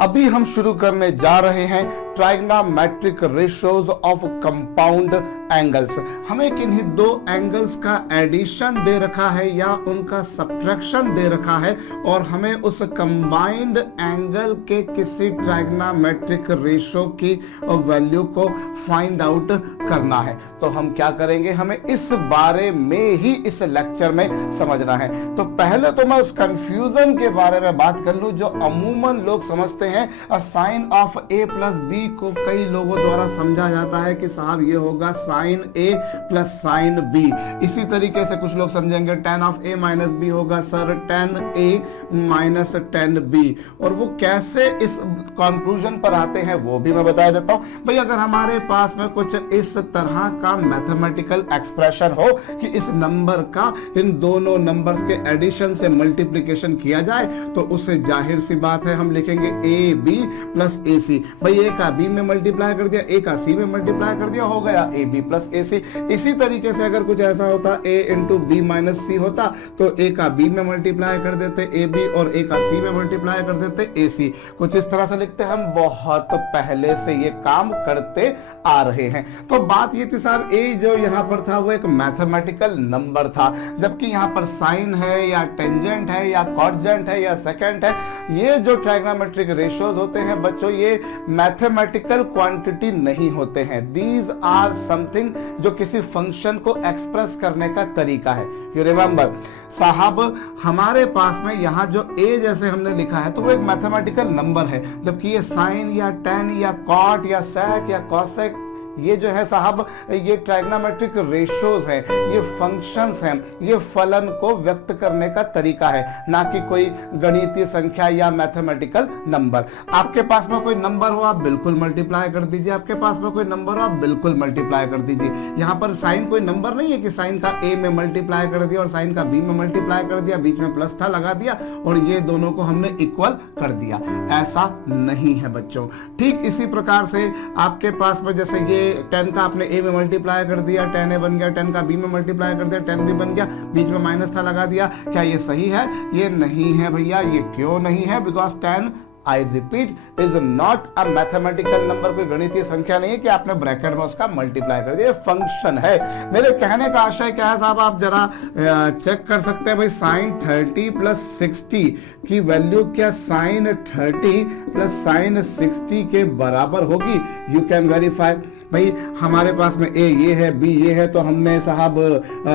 अभी हम शुरू करने जा रहे हैं trigonometric ratios of compound angles. हमें किन्हीं दो एंगल्स का एडिशन दे रखा है या उनका सब्ट्रैक्शन दे रखा है और हमें उस कंबाइंड एंगल के किसी ट्राइग्नोमेट्रिक रेशियो की वैल्यू को फाइंड आउट करना है। तो हम क्या करेंगे, हमें इस बारे में ही इस लेक्चर में समझना है। तो पहले तो मैं उस कंफ्यूजन के बारे में बात कर लूं जो अमूमन लोग समझते हैं। Sine of A plus B को कई लोगों द्वारा समझा जाता है कि साहब ये होगा sine A plus sine B. इसी तरीके से कुछ लोग समझेंगे tan of A minus B होगा sir tan A minus tan B. और वो कैसे इस कंक्लूजन पर आते हैं वो भी मैं बता देता हूं। भाई अगर हमारे पास में कुछ इस तरह का मैथमेटिकल एक्सप्रेशन हो कि इस नंबर का इन दोनों नंबर्स के एडिशन से मल्टीप्लिकेशन किया जाए तो उससे जाहिर सी बात है हम लिखेंगे ए बी प्लस ए सी। भाई ए का बी में मल्टीप्लाई कर दिया, ए का सी में मल्टीप्लाई कर दिया, हो गया ए बी प्लस ए सी। इसी तरीके से अगर कुछ ऐसा होता ए इंटू बी माइनस सी होता तो ए का बी में मल्टीप्लाई कर देते ए बी और ए का सी में मल्टीप्लाई कर देते ए सी। कुछ इस तरह से लिखते हम बहुत पहले से ये काम करते आ रहे हैं। तो बात ये थी साहब ए जो यहाँ पर था वो एक मैथमेटिकल नंबर था, जबकि यहाँ पर साइन है या टेंजेंट है या कॉटजेंट है या सेकेंट है, ये जो ट्राइग्नोमेट्रिक रेशियोज होते हैं बच्चों ये मैथमेटिकल क्वांटिटी नहीं होते हैं। दीज आर समथिंग जो किसी फंक्शन को एक्सप्रेस करने का तरीका है। यू रिमेंबर साहब हमारे पास में यहाँ जो ए जैसे हमने लिखा है तो वो एक मैथमेटिकल नंबर है, जबकि ये साइन या टेन या कॉट या सेक या कॉसेक ये जो है साहब ये ट्राइग्नोमेट्रिक रेशियोज हैं, ये फंक्शंस हैं, ये फलन को व्यक्त करने का तरीका है, ना कि कोई गणितीय संख्या या मैथमेटिकल नंबर। आपके पास में कोई नंबर हो आप बिल्कुल मल्टीप्लाई कर दीजिए, आपके पास में कोई नंबर हो आप बिल्कुल मल्टीप्लाई कर दीजिए। यहाँ पर साइन कोई नंबर नहीं है कि साइन का ए में मल्टीप्लाई कर दिया और साइन का बी में मल्टीप्लाई कर दिया, बीच में प्लस था लगा दिया और ये दोनों को हमने इक्वल कर दिया, ऐसा नहीं है बच्चों। ठीक इसी प्रकार से आपके पास में जैसे ये 10 का आपने a में मल्टीप्लाई कर दिया 10a बन गया, 10 का b में मल्टीप्लाई कर दिया 10b बन गया, बीच में माइनस था लगा दिया। क्या ये सही है? ये नहीं है भैया। ये क्यों नहीं है? Because 10 I repeat is not a mathematical number, कोई गणितीय संख्या नहीं है कि आपने ब्रैकेट में उसका मल्टीप्लाई कर दिया, फंक्शन है। मेरे कहने का आशय क्या है साहब, आप जरा चेक कर सकते हैं भाई साइन 30 प्लस 60 की वैल्यू क्या साइन 30 प्लस साइन 60 के बराबर होगी? You can verify. भाई हमारे पास में ए ये है बी ये है तो हमने साहब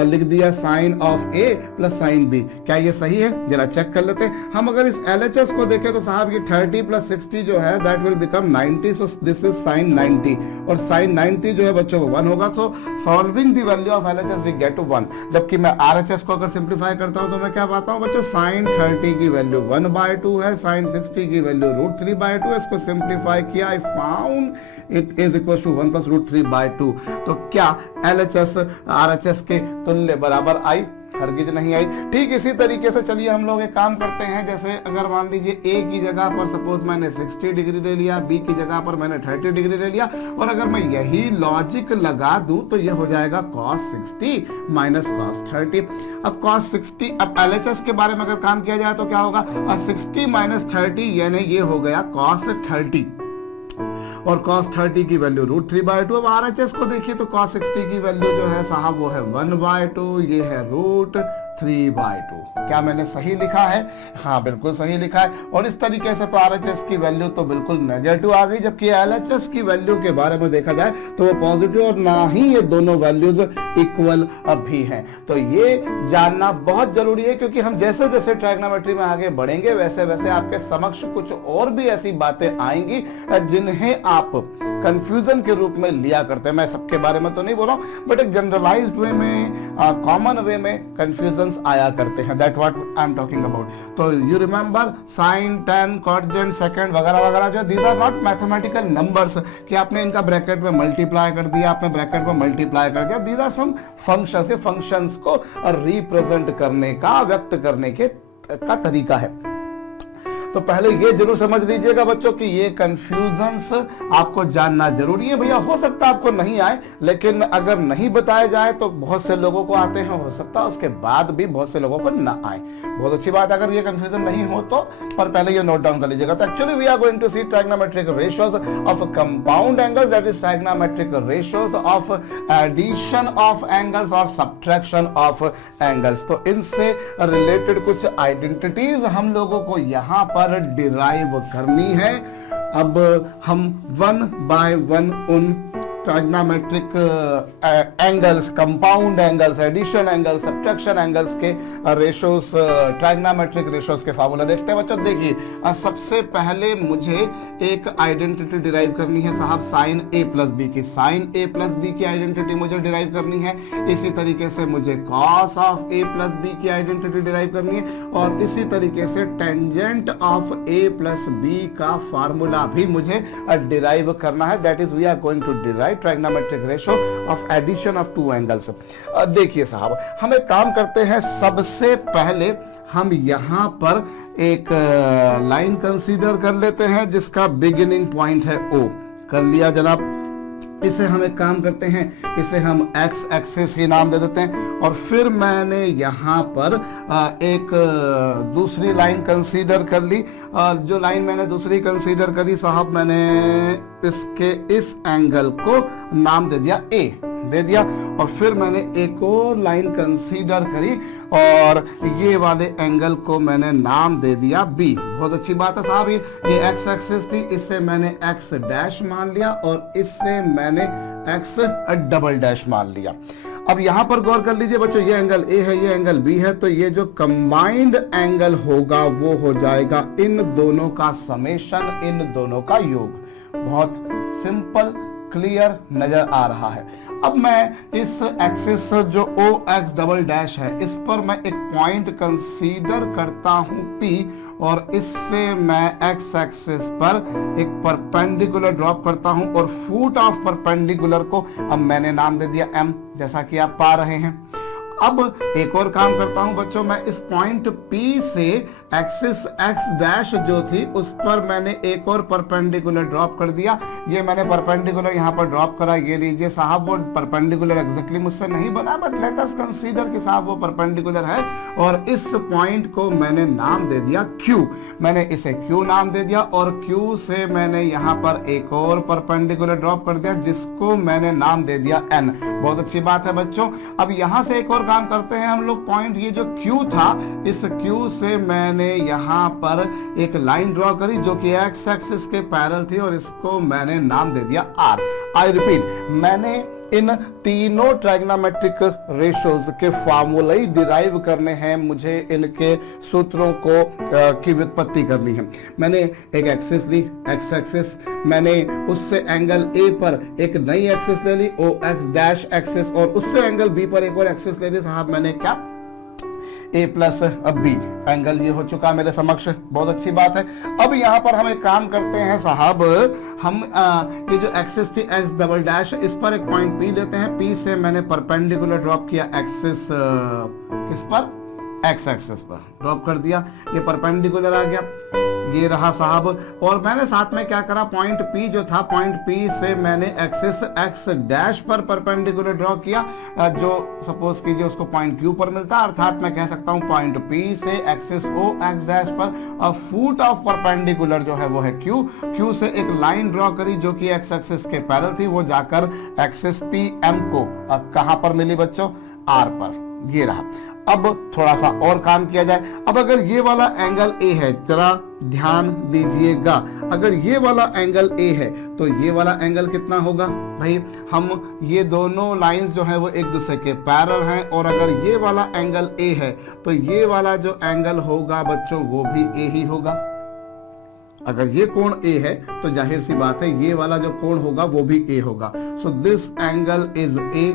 लिख दिया sine of A plus sine B. क्या ये सही है? जरा चेक कर लेते हैं। हम अगर इस एलएचएस को देखें तो साहब ये 30 प्लस 60 जो है that will become 90, so this is sine 90 और साइन 90 जो है बच्चों को 1 होगा। So solving the value of LHS we get to 1। जबकि मैं आरएचएस को अगर सिंप्लीफाई करता हूं तो मैं क्या पाता हूं बच्चों, साइन 30 की वैल्यू 1/2 है, साइन 60 की वैल्यू √3/2 है। इसको सिंप्लीफाई किया I found it is equal to 1 + √3/2। तो क्या LHS RHS के तुल्य बराबर आई? हरगिज नहीं आई। ठीक इसी तरीके से चलिए हम लोग एक काम करते हैं। जैसे अगर मान लीजिए A की जगह पर सपोज मैंने 60 डिग्री ले लिया, B की जगह पर मैंने 30 डिग्री ले लिया और अगर मैं यही लॉजिक लगा दूं तो ये हो जाएगा cos 60 माइनस cos 30। अब cos 60, अब LHS के बारे में अगर काम किया जाए तो क्या होगा, 60 माइनस 30 यानी ये हो गया cos 30 और cos 30 की वैल्यू √3/2। अब RHS को देखिए तो cos 60 की वैल्यू जो है साहब वो है 1/2, ये है √3/2। क्या मैंने सही लिखा है? हाँ बिल्कुल सही लिखा है। और इस तरीके से तो RHS की वैल्यू तो बिल्कुल नेगेटिव आ गई, जबकि LHS की वैल्यू के बारे में देखा जाए तो वो पॉजिटिव और ना ही ये दोनों वैल्यूज इक्वल भी हैं। तो ये जानना बहुत जरूरी है क्योंकि हम जैसे जैसे ट्राइग्नोमेट्री में आगे बढ़ेंगे वैसे वैसे आपके समक्ष कुछ और भी ऐसी बातें आएंगी जिन्हें आप कंफ्यूजन के रूप में लिया करते हैं। मैं सबके बारे में तो नहीं बोल रहा हूं बट एक जनरलाइज्ड वे में कॉमन वे में कंफ्यूजन्स आया करते हैं। That what I am talking about. तो you remember sine, tan, cotangent, secant वगैरह वगैरह जो these are not mathematical numbers कि आपने इनका ब्रैकेट में मल्टीप्लाई कर दिया, आपने ब्रैकेट में मल्टीप्लाई कर दिया। These are some functions. ये फंक्शंस को रिप्रेजेंट करने का, व्यक्त करने के का तरीका है। तो पहले ये जरूर समझ लीजिएगा बच्चों कि ये कंफ्यूजन्स आपको जानना जरूरी है। भैया हो सकता है आपको नहीं आए, लेकिन अगर नहीं बताया जाए तो बहुत से लोगों को आते हैं, हो सकता है उसके बाद भी बहुत से लोगों को ना आए। बहुत अच्छी बात अगर ये कंफ्यूजन नहीं हो तो, पर पहले ये नोट डाउन कर लीजिएगा। तो actually we are going to see trigonometric ratios of compound angles, that is trigonometric ratios of addition of angles और सब्ट्रैक्शन ऑफ एंगल्स। तो इनसे रिलेटेड कुछ आइडेंटिटीज हम लोगों को यहां पर डिराइव करनी है। अब हम वन बाय वन उन trigonometric angles, compound angles, addition angles, subtraction angles के रेशोस, ट्राइग्नोमेट्रिक रेशोस के फार्मूला देखते हैं बच्चों। देखिए सबसे पहले मुझे एक आइडेंटिटी डिराइव करनी है साहब, साइन ए प्लस बी की। साइन ए प्लस बी की आइडेंटिटी मुझे डिराइव करनी है। इसी तरीके से मुझे cos of A plus B की आइडेंटिटी डिराइव करनी है, और इसी तरीके से tangent of A plus B का फार्मूला भी मुझे डिराइव करना है। That is we are going to derive trigonometric ratio of addition of two angles. देखिए साहब, हम एक काम करते हैं, सबसे पहले हम यहां पर एक लाइन कंसीडर कर लेते हैं जिसका बिगिनिंग पॉइंट है O। कर लिया जनाब। इसे हम एक काम करते हैं, इसे हम एक्स एक्सिस ही नाम दे देते हैं, और फिर मैंने यहाँ पर एक दूसरी लाइन कंसीडर कर ली। जो लाइन मैंने दूसरी कंसीडर करी साहब, मैंने इसके इस एंगल को नाम दे दिया A दे दिया, और फिर मैंने एक और लाइन कंसीडर करी और ये वाले एंगल को मैंने नाम दे दिया B। बहुत अच्छी बात है साहब। ये एक्स एक्सिस थी, इससे मैंने एक्स डैश मान लिया और इससे मैंने एक्स डबल डैश मान लिया। अब यहां पर गौर कर लीजिए बच्चों, ये एंगल A है, ये एंगल B है, तो ये जो कंबाइंड एंगल होगा वो हो जाएगा इन दोनों का समेशन, इन दोनों का योग। बहुत सिंपल, क्लियर नजर आ रहा है। अब मैं इस एक्सिस जो ओ एक्स डबल डैश है, इस पर मैं एक पॉइंट कंसीडर करता हूं P, और इससे मैं एक्स एक्सिस पर एक परपेंडिकुलर ड्रॉप करता हूं, और फुट ऑफ परपेंडिकुलर को अब मैंने नाम दे दिया M, जैसा कि आप पा रहे हैं। अब एक और काम करता हूं बच्चों, मैं इस पॉइंट P से एक्सिस एक्स डैश जो थी उस पर मैंने एक और परपेंडिकुलर ड्रॉप कर दिया। ये मैंने परपेंडिकुलर यहां पर ड्रॉप करा, ये लीजिए साहब। वो परपेंडिकुलर एग्जैक्टली मुझसे नहीं बना, बट लेट अस कंसीडर कि साहब वो परपेंडिकुलर है, और इस पॉइंट को मैंने नाम दे दिया Q। मैंने इसे Q नाम दे दिया, और Q से मैंने यहां पर एक और परपेंडिकुलर ड्रॉप कर दिया जिसको मैंने नाम दे दिया N। बहुत अच्छी बात है बच्चों। अब यहां से एक और काम करते हैं हम लोग, पॉइंट ये जो Q था, इस Q से मैंने यहां पर एक लाइन ड्रॉ करी जो कि एक्स एक्सिस के पैरेलल थी, और इसको मैंने नाम दे दिया R। आई रिपीट, मैंने इन तीनों ट्राइग्नोमेट्रिक रेशोज के फार्मूले डिराइव करने हैं, मुझे इनके सूत्रों को की व्युत्पत्ति करनी है। मैंने एक एक्सिस ली, एक्स एक्सिस, मैंने उससे एंगल A पर एक नई एक्सिस ले ली, O एक्स डैश एक्सिस, और उससे एंगल B पर एक और एक्सिस ले ली साहब, मैंने क्या A प्लस B एंगल ये हो चुका मेरे समक्ष। बहुत अच्छी बात है। अब यहाँ पर हम एक काम करते हैं साहब, हम ये जो एक्सिस थी एक्स डबल डैश, इस पर एक पॉइंट P लेते हैं। P से मैंने परपेंडिकुलर ड्रॉप किया एक्सिस किस पर, एक्स एक्सिस पर ड्रॉप कर दिया, ये परपेंडिकुलर आ गया, ये रहा साहब। और मैंने साथ में क्या करा, पॉइंट P जो था, पॉइंट P से मैंने एक्सिस एक्स डैश पर परपेंडिकुलर ड्रॉ किया, जो सपोज कीजिए उसको पॉइंट Q पर मिलता है, अर्थात मैं कह सकता हूं पॉइंट P से एक्सिस O एक्स डैश पर, और फुट ऑफ परपेंडिकुलर जो है वो है Q। Q से एक लाइन ड्रॉ करी जो कि एक्स एक्सिस के पैरेलल थी, वो जाकर एक्सिस P M को कहां पर मिली बच्चों, R पर, ये रहा। अब थोड़ा सा और काम किया जाए। अब अगर ये वाला एंगल A है, जरा ध्यान दीजिएगा, अगर ये वाला एंगल A है तो ये वाला एंगल कितना होगा भाई, हम ये दोनों लाइंस जो है वो एक दूसरे के पैरेलल हैं, और अगर ये वाला एंगल A है तो ये वाला जो एंगल होगा बच्चों वो भी A ही होगा। अगर ये कोण A है तो जाहिर सी बात है ये वाला जो कोण होगा वो भी A होगा। So this angle is A।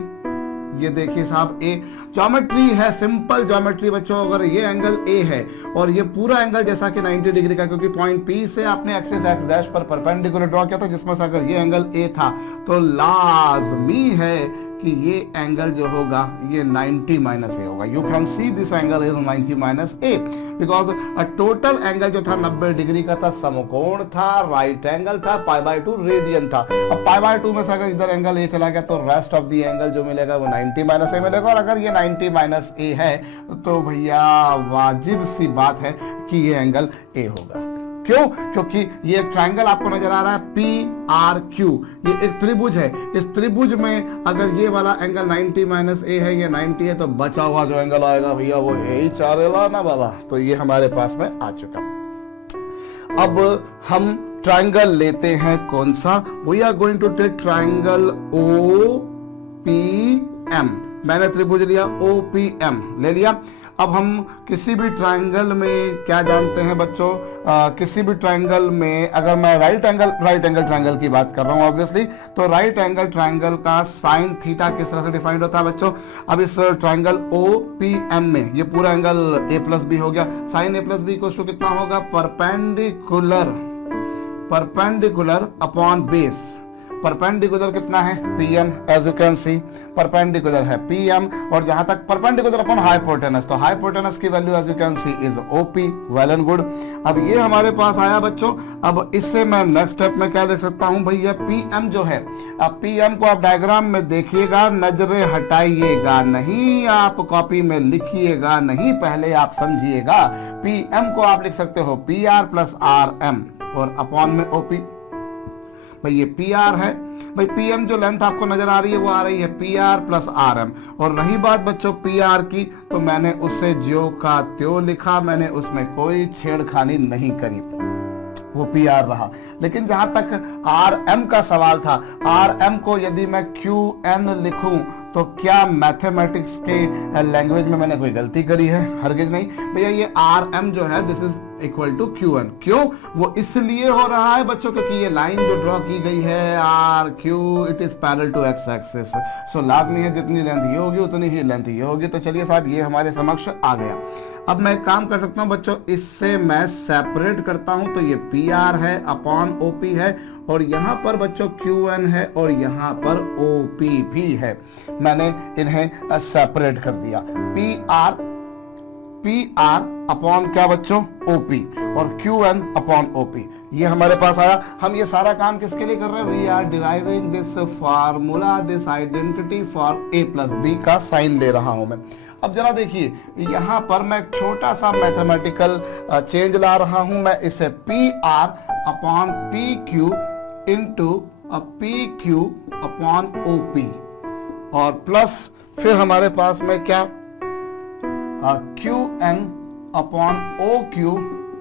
ये देखिए साहब A ज्योमेट्री है, सिंपल ज्योमेट्री बच्चों। अगर ये एंगल A है और ये पूरा एंगल जैसा कि 90 डिग्री का, क्योंकि पॉइंट P से आपने एक्सिस एक्स डैश पर परपेंडिकुलर ड्रॉ किया था, जिसमें से अगर ये एंगल A था तो लाजमी है कि ये एंगल जो होगा ये 90 माइनस ए होगा। You can see this angle is 90 minus A because total angle जो था 90 डिग्री का था, समकोण था, राइट एंगल था, π/2 रेडियन था। अब π/2 में से अगर इधर एंगल ए चला गया तो रेस्ट ऑफ द एंगल जो मिलेगा वो 90 माइनस ए मिलेगा। और अगर ये 90 माइनस ए है तो भैया वाजिब सी बात है कि ये एंगल ए होगा। क्यों? क्योंकि ये ट्रायंगल आपको नजर आ रहा है PRQ, ये एक त्रिभुज है। इस त्रिभुज में अगर ये वाला एंगल 90 माइनस ए है, ये 90 है, तो बचा हुआ जो एंगल आएगा भैया वो ए चारेला ना बाबा। तो ये हमारे पास में आ चुका। अब हम ट्रायंगल लेते हैं कौन सा? We are going to take triangle OPM। मैंने त्रिभुज लिया OPM ले लिया। अब हम किसी भी ट्रायंगल में क्या जानते हैं बच्चों, किसी भी ट्रायंगल में अगर मैं राइट एंगल ट्रायंगल की बात कर रहा हूं ऑब्वियसली, तो राइट एंगल ट्रायंगल का साइन थीटा किस तरह से डिफाइंड होता है बच्चों? अब इस ट्रायंगल OPM में ये पूरा एंगल a प्लस बी हो गया। Sine a plus B equals to कितना होगा? Perpendicular upon base. परपेंडिकुलर कितना है? PM, as you can see perpendicular है PM, और जहां तक परपेंडिकुलर अपॉन हाइपोटेनस, तो हाइपोटेनस की value as you can see is OP। Well and good. अब ये हमारे पास आया बच्चों। अब इससे मैं नेक्स्ट स्टेप में क्या देख सकता हूं भैया? PM जो है, अब PM को आप डायग्राम में देखिएगा, नजरें हटाइएगा नहीं, आप कॉपी में लिखिएगा नहीं, पहले आप समझिएगा। PM को आप लिख सकते हो PR प्लस RM और अपॉन में OP। भाई ये PR है, भाई PM जो लेंथ आपको नजर आ रही है वो आ रही है PR प्लस RM। और रही बात बच्चों PR की, तो मैंने उसे ज्यो का त्यों लिखा, मैंने उसमें कोई छेड़खानी नहीं करी, वो PR रहा। लेकिन जहां तक RM का सवाल था, RM को यदि मैं QN लिखूं तो क्या मैथमेटिक्स के लैंग्वेज में मैंने कोई गलती करी है? हरगिज नहीं भैया। ये RM जो है this is equal to QN। क्यों? वो इसलिए हो रहा है बच्चों क्योंकि ये लाइन जो ड्रॉ की गई है RQ, it is parallel to x axis. So लाजमी है जितनी लेंथ ये होगी उतनी ही लेंथ ये होगी। तो चलिए साहब ये हमारे समक्ष आ गया। अब मैं एक काम कर सकता हूं बच्चों, इससे मैं सेपरेट करता हूं, तो ये PR है अपॉन OP है, और यहां पर बच्चों QN है और यहां पर OP भी है। मैंने इन्हें सेपरेट कर दिया। PR अपॉन क्या बच्चों? OP, और QN अपॉन OP। ये हमारे पास आया। हम ये सारा काम किसके लिए कर रहे हैं? We are deriving this formula, this identity for A plus B का साइन ले रहा हूं मैं। अब जरा देखिए, यहाँ पर मैं एक छोटा सा मैथमेटिकल चेंज ला रहा हूं। मैं इसे PR upon PQ into PQ upon OP, और प्लस फिर हमारे पास में क्या? QN upon OQ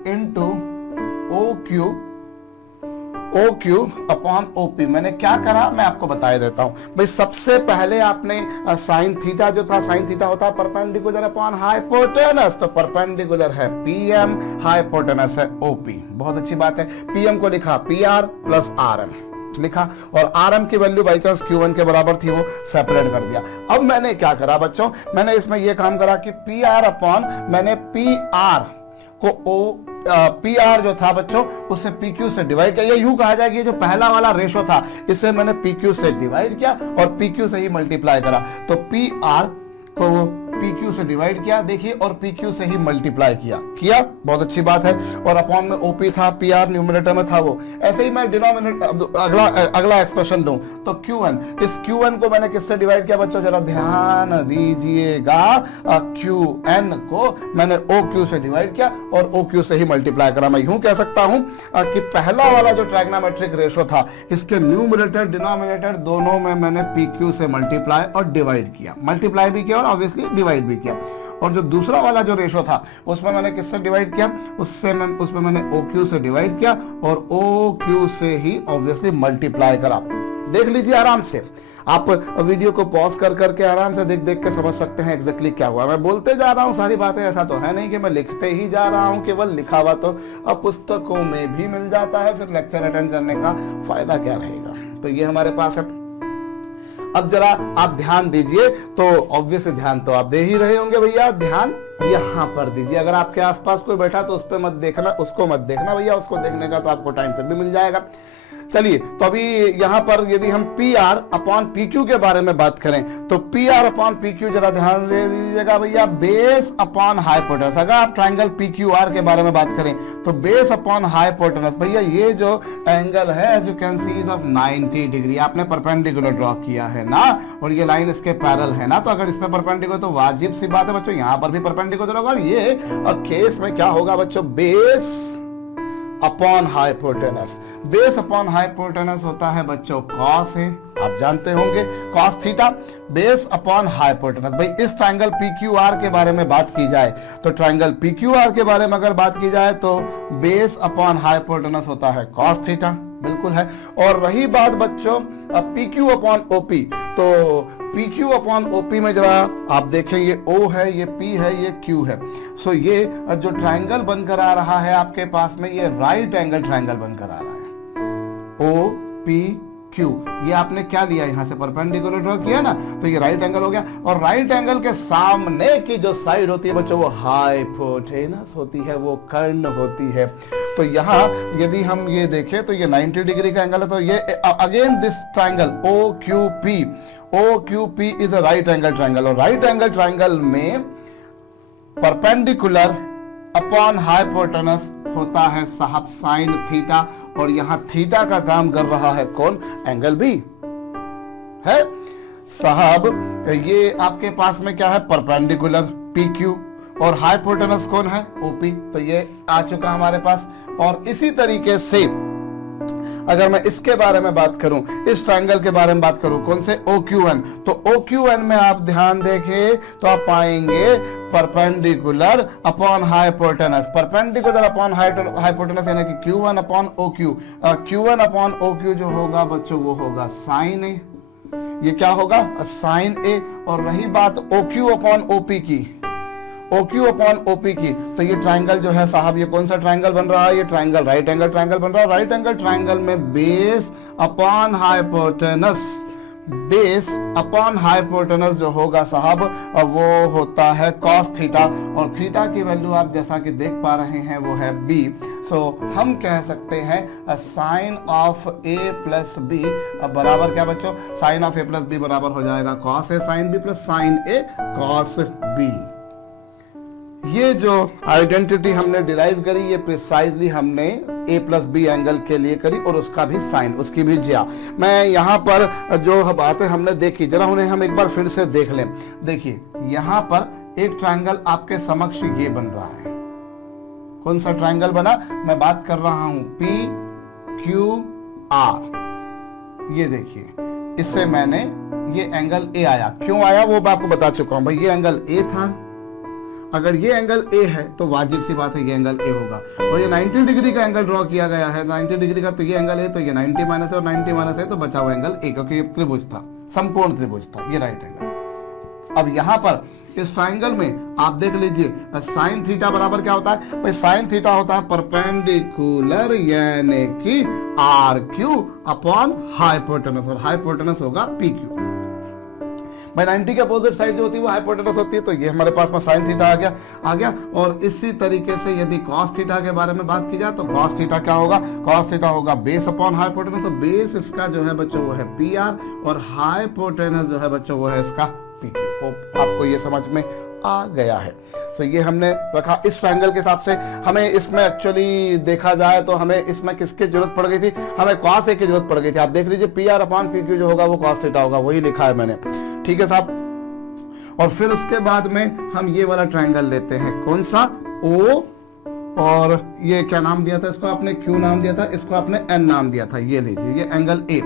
into OQ अपॉन OP। मैंने क्या करा मैं आपको बता देता हूं भाई। सबसे पहले आपने साइन थीटा जो था, साइन थीटा होता है परपेंडिकुलर अपॉन हाइपोटेनस, तो परपेंडिकुलर है PM, हाइपोटेनस है OP। बहुत अच्छी बात है। PM को लिखा PR प्लस RM लिखा, और RM की वैल्यू बाई चांस Q1 के बराबर थी, वो सेपरेट कर दिया। अब मैंने क्या करा बच्चों? मैंने इसमें यह काम करा कि PR अपॉन, मैंने PR को PR जो था बच्चों उससे PQ से डिवाइड किया। यूं कहा जाए कि जो पहला वाला रेशो था इसे मैंने PQ से डिवाइड किया और PQ से ही मल्टीप्लाई करा। तो PR को PQ से डिवाइड किया, देखिए, और PQ से ही मल्टीप्लाई किया। बहुत अच्छी बात है। और अपॉन में OP था, PR न्यूमरेटर में था वो। ऐसे ही मैं डिनोमिनेटर अगला एक्सप्रेशन दूं तो QN, इस QN को मैंने किससे डिवाइड किया बच्चों? जरा ध्यान दीजिएगा। QN को मैंने OQ से डिवाइड किया और OQ से ही मल्टीप्लाई करा। मैं यूं कह सकता हूं कि पहला वाला जो ट्राइगोनोमेट्रिक रेशो था, इसके न्यूमरेटर डिनोमिनेटर दोनों में मैंने PQ से मल्टीप्लाई और डिवाइड किया, मल्टीप्लाई भी किया और ऑब्वियसली डिवाइड भी किया। और जो दूसरा वाला जो रेशो था उसमें मैंने किससे डिवाइड किया? उसमें मैंने OQ से डिवाइड किया और OQ से ही ऑब्वियसली मल्टीप्लाई करा। देख लीजिए आराम से, आप वीडियो को पॉज कर करके आराम से देख देख के समझ सकते हैं एग्जैक्टली क्या हुआ। मैं बोलते जा रहा हूं सारी बातें, ऐसा तो है नहीं कि मैं लिखते ही जा रहा हूं केवल। लिखा हुआ तो अब पुस्तकों में भी मिल जाता है, फिर लेक्चर अटेंड करने का फायदा क्या रहेगा? तो ये हमारे पास है। अब जरा आप ध्यान दीजिए, तो ऑब्वियसली ध्यान तो आप दे ही रहे होंगे भैया। ध्यान यहां पर दीजिए। अगर आपके आसपास कोई बैठा तो उस पर मत देखना, उसको मत देखना भैया, उसको देखने का तो आपको टाइम फिर भी मिल जाएगा। चलिए, तो अभी यहां पर यदि हम P R upon P Q के बारे में बात करें तो P R upon P Q जरा ध्यान दे दीजिएगा भैया, बेस अपॉन हाइपोटेनस। अगर आप ट्राइंगल पी क्यू आर के बारे में बात करें तो बेस अपॉन हाइपोटेनस, भैया ये जो एंगल है as you can see is of 90 degree. आपने परपेंडिकुलर ड्रॉ किया है ना, और ये लाइन इसके पैरेलल है ना, तो अगर इसमें परपेंडिकुलर तो वाजिब सी बात है बच्चों यहां पर भी परपेंडिकुलर होगा। ये केस में क्या होगा बच्चों, base upon hypotenuse. Base upon hypotenuse होता है बच्चों कॉस है, आप जानते होंगे cos theta, base upon hypotenuse. भाई इस ट्रायंगल पी क्यू आर के बारे में बात की जाए तो ट्रायंगल पी क्यू आर के बारे में अगर बात की जाए तो बेस अपॉन हाइपोटेनस होता है कॉस थीटा, बिल्कुल है। और रही बात बच्चों पी क्यू अपॉन ओपी, तो पी क्यू अपॉन ओपी में जरा आप देखें, ये ओ है, ये पी है, ये क्यू है। सो ये जो ट्रायंगल बनकर आ रहा है आपके पास में, ये राइट एंगल ट्रायंगल बनकर आ रहा है, ओ पी क्यू। ये आपने क्या लिया, यहां से परपेंडिकुलर ड्रॉ किया ना, तो ये राइट एंगल हो गया। और राइट एंगल के सामने की जो साइड होती है बच्चों वो हाइपोटेनस होती है, वो कर्ण होती है। तो यहाँ यदि हम ये देखें तो ये 90 डिग्री का एंगल है, तो ये again this triangle O Q P is a right angle triangle. और राइट एंगल ट्रायंगल में परपेंडिकुलर अपॉन हाइपोटेनस होता है साहब साइन थीटा, और यहां थीटा का काम कर रहा है कौन, एंगल बी है साहब। ये आपके पास में क्या है, परपेंडिकुलर पी क्यू, और हाइपोटेनस कौन है, ओपी। तो ये आ चुका हमारे पास। और इसी तरीके से अगर मैं इसके बारे में बात करूं, इस ट्रायंगल के बारे में बात करूं, कौन से ओ क्यू एन, तो ओ क्यू एन में आप ध्यान देखें तो आप पाएंगे perpendicular upon hypotenuse, perpendicular upon hypotenuse यानी कि Q one upon O Q, Q one upon O Q जो होगा बच्चों वो होगा साइन ए, ये क्या होगा साइन ए। और रही बात ओ क्यू अपॉन ओपी की, ओ क्यू अपॉन ओपी की, तो ये ट्रायंगल जो है साहब ये कौन सा ट्रायंगल बन रहा है, ये ट्रायंगल राइट एंगल ट्रायंगल बन रहा है। राइट एंगल ट्रायंगल में base upon hypotenuse, base upon hypotenuse जो होगा साहब वो होता है कॉस थीटा, और थीटा की वैल्यू आप जैसा कि देख पा रहे हैं वो है बी। सो हम कह सकते हैं sine of A plus B बराबर क्या बच्चों, sine of A plus B बराबर हो जाएगा cos A sine B plus sine A cos B. ये जो आइडेंटिटी हमने डिराइव करी ये प्रिसाइजली हमने ए प्लस बी एंगल के लिए करी, और उसका भी साइन, उसकी भी ज्या। मैं यहाँ पर जो बातें हमने देखी जरा उन्हें हम एक बार फिर से देख लें। देखिए यहाँ पर एक ट्रायंगल आपके समक्ष ये बन रहा है, कौन सा ट्रायंगल बना, मैं बात कर रहा हूं पी क्यू आर। ये देखिए इससे मैंने ये एंगल ए आया, क्यों आया वो मैं आपको बता चुका हूं। भाई ये एंगल ए था, अगर ये एंगल ए है तो वाजिब सी बात है ये एंगल ए होगा। और ये 90 डिग्री का एंगल ड्रॉ किया गया है, 90 डिग्री का, तो ये एंगल ए, तो ये 90 माइनस है और 90 माइनस है तो बचा हुआ एंगल ए, क्योंकि ये त्रिभुज था, संपूर्ण त्रिभुज था, ये राइट एंगल। अब यहाँ पर इस ट्रायंगल में आप देख लीजिए साइन थीटा बराबर क्या होता है, भाई साइन थीटा होता है परपेंडिकुलर यानी कि आर क्यू अपॉन हाइपोटेनस, और हाइपोटेनस होगा पी क्यू। भाई 90 के अपोजिट साइड जो होती है वो हाइपोटेनस होती है, तो ये हमारे पास में साइन थीटा आ गया। और इसी तरीके से यदि कॉस थीटा के बारे में बात की जाए तो कॉस थीटा क्या होगा, कॉस थीटा होगा बेस अपॉन हाइपोटेनस, तो बेस इसका जो है बच्चों वो है पी आर, और हाइपोटेनस जो है बच्चों वो है इसका पी क्यू। होप आपको ये समझ में आ गया है। तो ये हमने रखा इस ट्रायंगल के हिसाब से। हमें इसमें एक्चुअली देखा जाए तो हमें इसमें किसकी जरूरत पड़ गई थी, हमें कॉस ए की जरूरत पड़ गई थी। आप देख लीजिए P R upon P Q जो होगा वो कॉस थीटा होगा, वही लिखा है मैंने, ठीक है साहब। और फिर उसके बाद में हम ये वाला ट्रायंगल लेते हैं, कौन सा, ओ, और ये क्या नाम दिया था इसको आपने, क्यू नाम दिया था, इसको आपने एन नाम दिया था। ये लीजिए ये एंगल ए।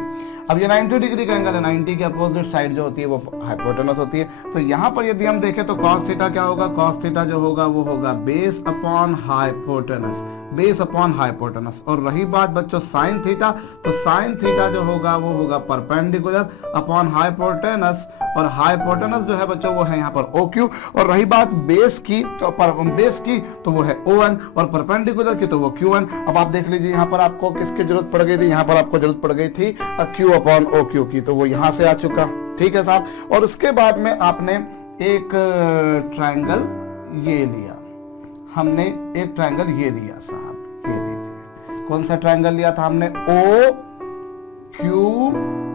अब ये 90 डिग्री का एंगल है, 90 के अपोजिट साइड जो होती है वो हाइपोटेनस होती है। तो यहाँ पर यदि हम देखें तो cos थीटा क्या होगा, cos थीटा जो होगा वो होगा base upon hypotenuse, base upon hypotenuse. और रही बात बच्चों साइन थीटा, तो साइन थीटा जो होगा वो होगा परपेंडिकुलर अपॉन हाइपोटेनस, और हाइपोटेनस जो है बच्चों वो है यहाँ पर ओ क्यू। और रही बात बेस की, तो बेस की तो वो है ओ एन, और परपेंडिकुलर की तो वो क्यू एन। अब आप देख लीजिए यहाँ पर आपको किसकी जरूरत पड़ गई थी, यहाँ पर आपको जरूरत पड़ गई थी क्यू अपॉन ओ क्यू की, तो वो यहाँ से आ चुका, ठीक है साहब। और उसके बाद में आपने एक ट्रायंगल ये लिया, हमने एक ट्रायंगल ये लिया साहब, ये लीजिए कौन सा ट्रायंगल लिया था हमने, ओ क्यू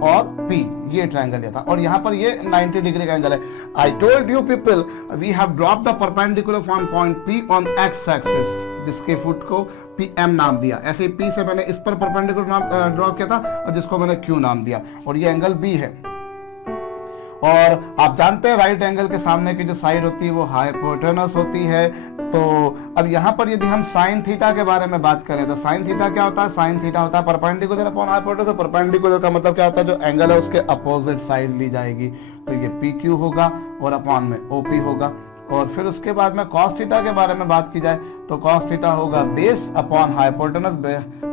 और पी, ये ट्रायंगल लिया था और यहाँ पर ये 90 डिग्री का एंगल है। I told you people we have drop the perpendicular from point P on X axis, जिसके फुट को पी एम नाम दिया। ऐसे ही पी से मैंने इस पर परपेंडिकुलर नाम ड्रॉ किया था और जिसको मैंने क्यू नाम दिया और ये एंगल बी है। और आप जानते हैं राइट एंगल के सामने की जो साइड होती है वो हाइपोटेनस होती है। तो अब यहाँ पर यदि हम साइन थीटा के बारे में बात करें तो साइन थीटा क्या होता है? साइन थीटा होता है परपेंडिकुलर अपॉन हाइपोटेनस। परपेंडिकुलर का मतलब क्या होता है? जो एंगल है उसके अपोजिट साइड ली जाएगी, तो ये पी क्यू होगा और अपॉन में ओपी होगा। और फिर उसके बाद में कॉस थीटा के बारे में बात की जाए तो कॉस थीटा होगा बेस अपॉन हाइपोटेनस,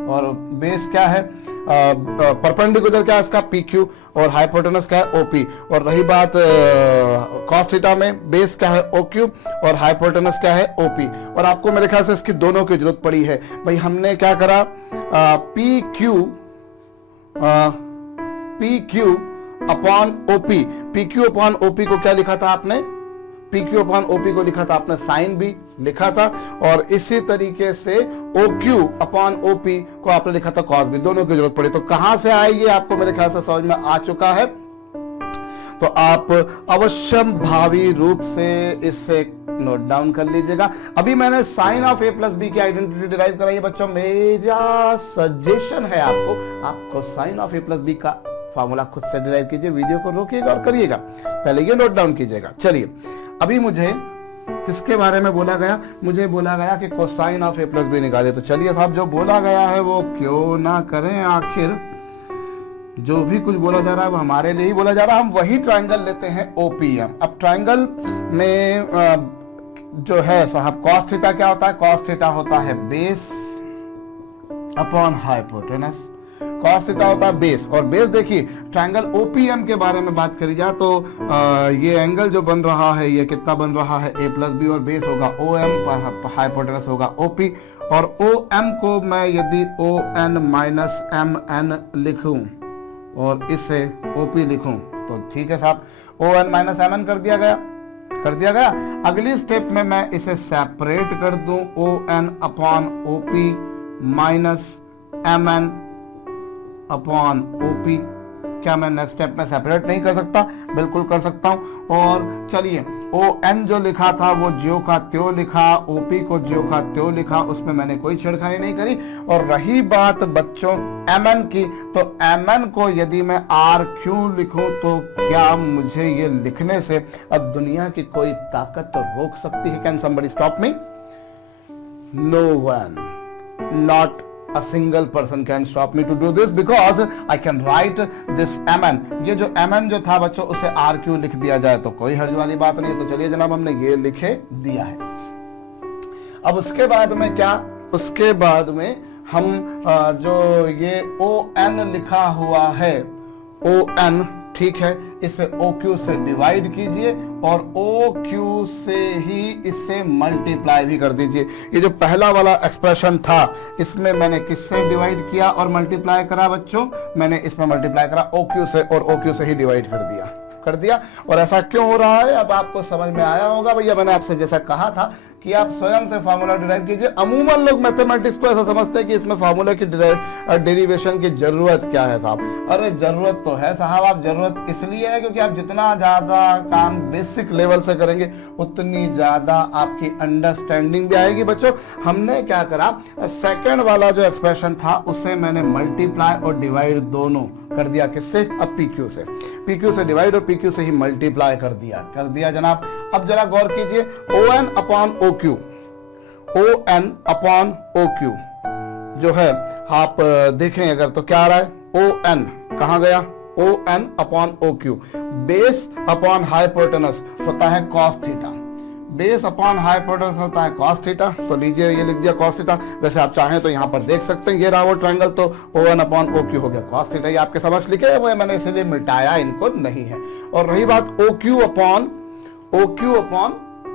और बेस क्या है? परपेंडिकुलर क्या है इसका? पी क्यू और हाइपोटेनस क्या है? ओपी। और रही बात कॉस थीटा में बेस क्या है? ओ क्यू और हाइपोटेनस क्या है? ओपी। और आपको मेरे ख्याल से इसकी दोनों की जरूरत पड़ी है। भाई हमने क्या करा? P Q upon OP, P Q upon OP को क्या लिखा था आपने? पी क्यू अपॉन ओपी को लिखा था आपने साइन बी लिखा था, और इसी तरीके से ओ क्यू अपॉन ओपी को आपने लिखा था कॉस बी। दोनों की जरूरत पड़ी। तो कहां से आई ये आपको मेरे ख्याल से समझ में आ चुका है। तो आप अवश्य भावी रूप से इसे नोट डाउन कर लीजिएगा। अभी मैंने sine of A plus B की आइडेंटिटी डिराइव कराई है बच्चों। मेरा सजेशन है आपको sine of A plus B का फॉर्मूला खुद से डिराइव कीजिए, वीडियो को रोकिएगा और करिएगा। पहले ये नोट डाउन कीजिएगा। चलिए, अभी मुझे किसके बारे में बोला गया? मुझे बोला गया कि cosine of A plus B निकाले। तो चलिए साहब, जो बोला गया है वो क्यों ना करें। आखिर जो भी कुछ बोला जा रहा है वो हमारे लिए ही बोला जा रहा है। हम वही ट्रायंगल लेते हैं ओपीएम। अब ट्रायंगल में जो है साहब कॉस थीटा क्या होता है? कॉस थीटा होता है base upon hypotenuse. Cos theta होता है बेस, और बेस देखिए ट्रायंगल ओपीएम के बारे में बात करी जाए तो ये एंगल जो बन रहा है ये कितना बन रहा है? ए प्लस बी, और बेस होगा ओ एम, हाइपोटेनस होगा ओपी। और ओ एम को मैं यदि O N minus M N लिखूं और इसे ओपी लिखूं तो ठीक है साहब, O N minus M N कर दिया गया। अगली स्टेप में मैं इसे सेपरेट कर दूं, O N upon OP minus M N upon OP. क्या मैं नेक्स्ट स्टेप में सेपरेट नहीं कर सकता? बिल्कुल कर सकता हूं। और चलिए, ओ एन जो लिखा था वो ज्यो का त्यों लिखा, ओपी को ज्यो का त्यों लिखा, उसमें मैंने कोई छेड़खानी नहीं करी। और रही बात बच्चों एम एन की, तो एम एन को यदि मैं आर क्यू लिखूं तो क्या मुझे ये लिखने से अब दुनिया की कोई ताकत तो रोक सकती है? Can somebody stop me? No one, not a single person can stop me to do this because I can write this mn। ये जो mn जो था बच्चों उसे rq लिख दिया जाए तो कोई हर्ज वाली बात नहीं है। तो चलिए जनाब, हमने ये लिखे दिया है। अब उसके बाद में क्या? उसके बाद में हम जो ये on लिखा हुआ है, on ठीक है, इसे OQ से डिवाइड कीजिए और OQ से ही इसे मल्टीप्लाई भी कर दीजिए। ये जो पहला वाला एक्सप्रेशन था इसमें मैंने किससे डिवाइड किया और मल्टीप्लाई करा बच्चों? मैंने इसमें मल्टीप्लाई करा OQ से और OQ से ही डिवाइड कर दिया। और ऐसा क्यों हो रहा है अब आपको समझ में आया होगा। भैया मैंने आपसे जैसा कहा था कि आप स्वयं से फार्मूला डिराइव कीजिए। अमूमन लोग मैथमेटिक्स को ऐसा समझते हैं कि इसमें फार्मूला की डेरिवेशन की जरूरत क्या है साहब। अरे जरूरत तो है साहब। आप जरूरत इसलिए है क्योंकि आप जितना ज्यादा काम बेसिक लेवल से करेंगे उतनी ज्यादा आपकी अंडरस्टैंडिंग भी आएगी। बच्चों हमने क्या करा, सेकंड वाला जो एक्सप्रेशन था उसे मैंने मल्टीप्लाई और डिवाइड दोनों कर दिया। किससे? अब PQ से। PQ से डिवाइड और PQ से ही मल्टीप्लाई कर दिया जनाब। अब जरा गौर कीजिए, ON upon OQ, ON upon OQ जो है आप देखें अगर तो क्या आ रहा है? ON कहां गया? ON upon OQ। Base upon hypotenuse होता है cos theta, base upon hypotenuse होता है cos थीटा। तो लीजिए ये लिख दिया cos थीटा। वैसे आप चाहें तो यहाँ पर देख सकते हैं, ये रहा वो ट्रायंगल, तो ON अपॉन OQ हो गया cos थीटा। ये आपके समक्ष लिखे है, वो मैंने इसीलिए मिटाया, इनको नहीं है। और रही बात OQ अपॉन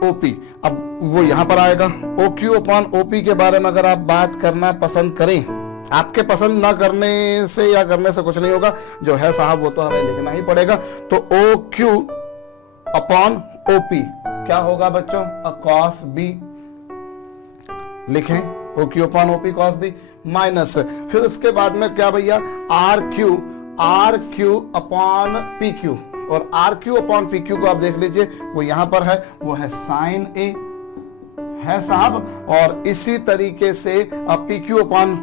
OP, अब वो यहाँ पर आएगा। OQ अपॉन OP के बारे में अगर आप बात करना पसंद करें, आपके पसंद ना करने से या करने से कुछ नहीं होगा, जो है साहब वो तो हमें लिखना ही पड़ेगा। तो OQ अपॉन OP क्या होगा बच्चों? cos B लिखें, OQ अपॉन OP cos B माइनस, फिर उसके बाद में क्या भैया? RQ R Q upon P Q, और R Q upon P Q को आप देख लीजिए, वो यहां पर है, वो है साइन ए है साहब। और इसी तरीके से P Q upon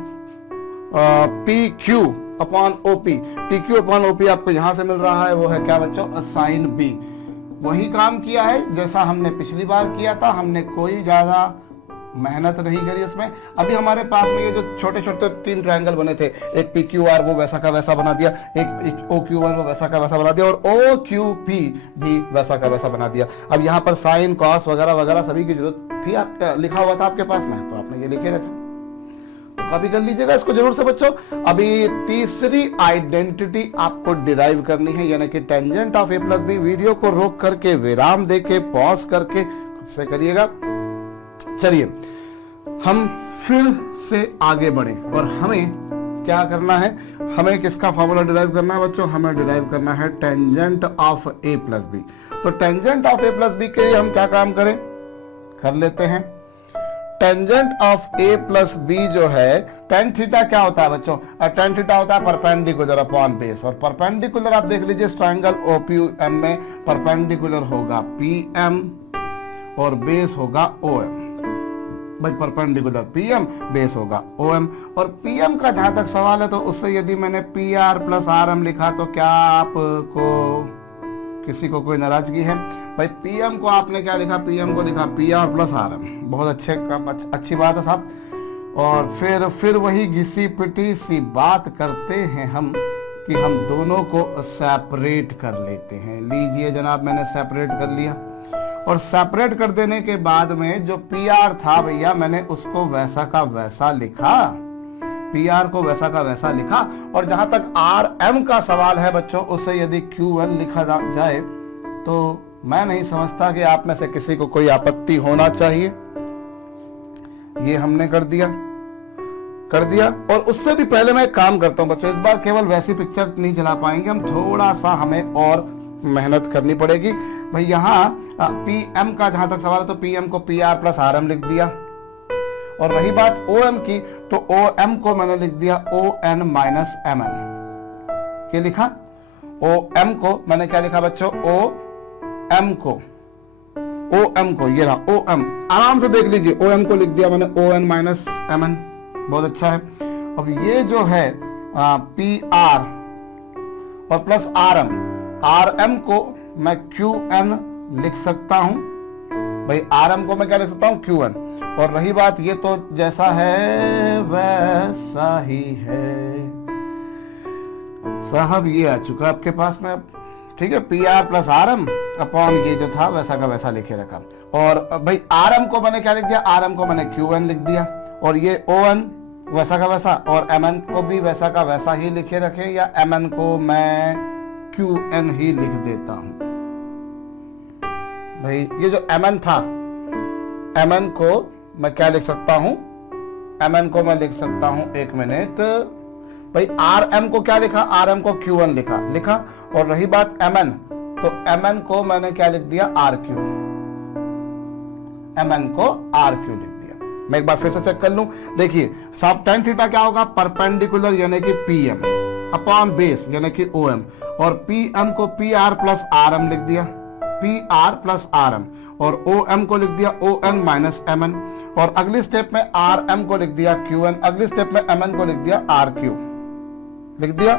P Q upon OP, P Q upon OP आपको यहां से मिल रहा है, वो है क्या बच्चों, साइन बी। वही काम किया है जैसा हमने पिछली बार किया था, हमने कोई ज्यादा मेहनत नहीं करी उसमें। अभी हमारे पास में ये जो छोटे छोटे 3 ट्रायंगल बने थे, एक पी क्यू आर वो वैसा का वैसा बना दिया, एक ओ क्यू वन वो वैसा का वैसा बना दिया, और ओ क्यू पी भी वैसा का वैसा बना दिया। अब यहाँ पर साइन कॉस वगैरह वगैरह सभी की जरूरत थी, आप लिखा हुआ था आपके पास में, तो आपने ये लिखे रखा, तो कॉपी कर लीजिएगा इसको जरूर से बच्चों। अभी तीसरी आइडेंटिटी आपको डिराइव करनी है, यानी कि tangent of A plus B. Video को रोक करके, विराम देके, पॉज करके खुद से करिएगा। चलिए हम फिर से आगे बढ़े, और हमें क्या करना है, हमें किसका फॉर्मूला डिराइव करना है बच्चों, हमें डिराइव करना है tangent of A plus B. तो tangent of A plus B के लिए हम क्या काम करें, कर लेते हैं। Tangent of A plus B जो है, टेन थीटा क्या होता है बच्चों, टेन थीटा होता है परपेंडिकुलर अपॉन बेस, और परपेंडिकुलर आप देख लीजिए ट्रायंगल ओपीएम में परपेंडिकुलर होगा पीएम और बेस होगा ओएम। भाई परपेंडिकुलर पीएम, बेस होगा ओएम। और पीएम का जहां तक सवाल है, तो उससे यदि मैंने P R plus R M लिखा, तो क्या आपको किसी को कोई नाराजगी है? भाई पीएम को आपने क्या लिखा, पीएम को लिखा P R plus R M, बहुत अच्छी बात है साहब। और फिर वही घिसी पिटी सी बात करते हैं हम, कि हम दोनों को सेपरेट कर लेते हैं। लीजिए जनाब, मैंने सेपरेट कर लिया, और सेपरेट कर देने के बाद में जो पी आर था भैया, मैंने उसको वैसा का वैसा लिखा, पी आर को वैसा का वैसा लिखा। और जहां तक आर एम का सवाल है बच्चों, उसे यदि क्यू एन लिखा जाए, तो मैं नहीं समझता कि आप में से किसी को कोई आपत्ति होना चाहिए। ये हमने कर दिया। और उससे भी पहले मैं एक काम करता हूं बच्चों, इस बार केवल वैसी पिक्चर नहीं चला पाएंगे हम, थोड़ा सा हमें और मेहनत करनी पड़ेगी। भाई यहाँ पी एम का जहां तक सवाल है, तो पी एम को P R plus R M लिख दिया। और रही बात ओ एम की, तो ओ एम को मैंने लिख दिया O N minus M N. क्या लिखा? ओ एम को मैंने क्या लिखा बच्चों, ओ एम को ये रहा ओ एम, आराम से देख लीजिए, ओ एम को लिख दिया मैंने O N minus M N, बहुत अच्छा है। अब ये जो है पी आर और प्लस आर एम को मैं क्यू एन लिख सकता हूं। भाई आर एम को मैं क्या लिख सकता हूं, क्यू एन। और रही बात, ये तो जैसा है वैसा ही है साहब, ये आ चुका आपके पास में। ठीक है, P R plus R M upon ये जो था वैसा का वैसा लिखे रखा। और भाई आर एम को मैंने क्या लिख दिया, आर एम को मैंने क्यू एन लिख दिया। और ये ओ एन वैसा का वैसा, और एम एन को भी वैसा का वैसा ही लिखे रखे, या एम एन को मैं क्यू एन ही लिख देता हूं। भाई ये जो एम एन था, एम एन को मैं क्या लिख सकता हूं, एम एन को मैं लिख सकता हूं, एक मिनट भाई, आर एम को क्या लिखा, आर एम को क्यू एन लिखा। और रही बात एम एन, तो एम एन को मैंने क्या लिख दिया, आर क्यू, एम एन को आर क्यू लिख दिया। मैं एक बार फिर से चेक कर लूं, देखिए साहब, टेन थीटा क्या होगा, परपेंडिकुलर यानी कि पी एम अपॉन बेस यानी कि ओ एम। और पी एम को P R plus R M लिख दिया, P R plus R M. और ओ एम को लिख दिया O N minus M N. और अगली स्टेप में आर एम को लिख दिया क्यू एन, अगली स्टेप में एम एन को लिख दिया आर क्यू, लिख दिया।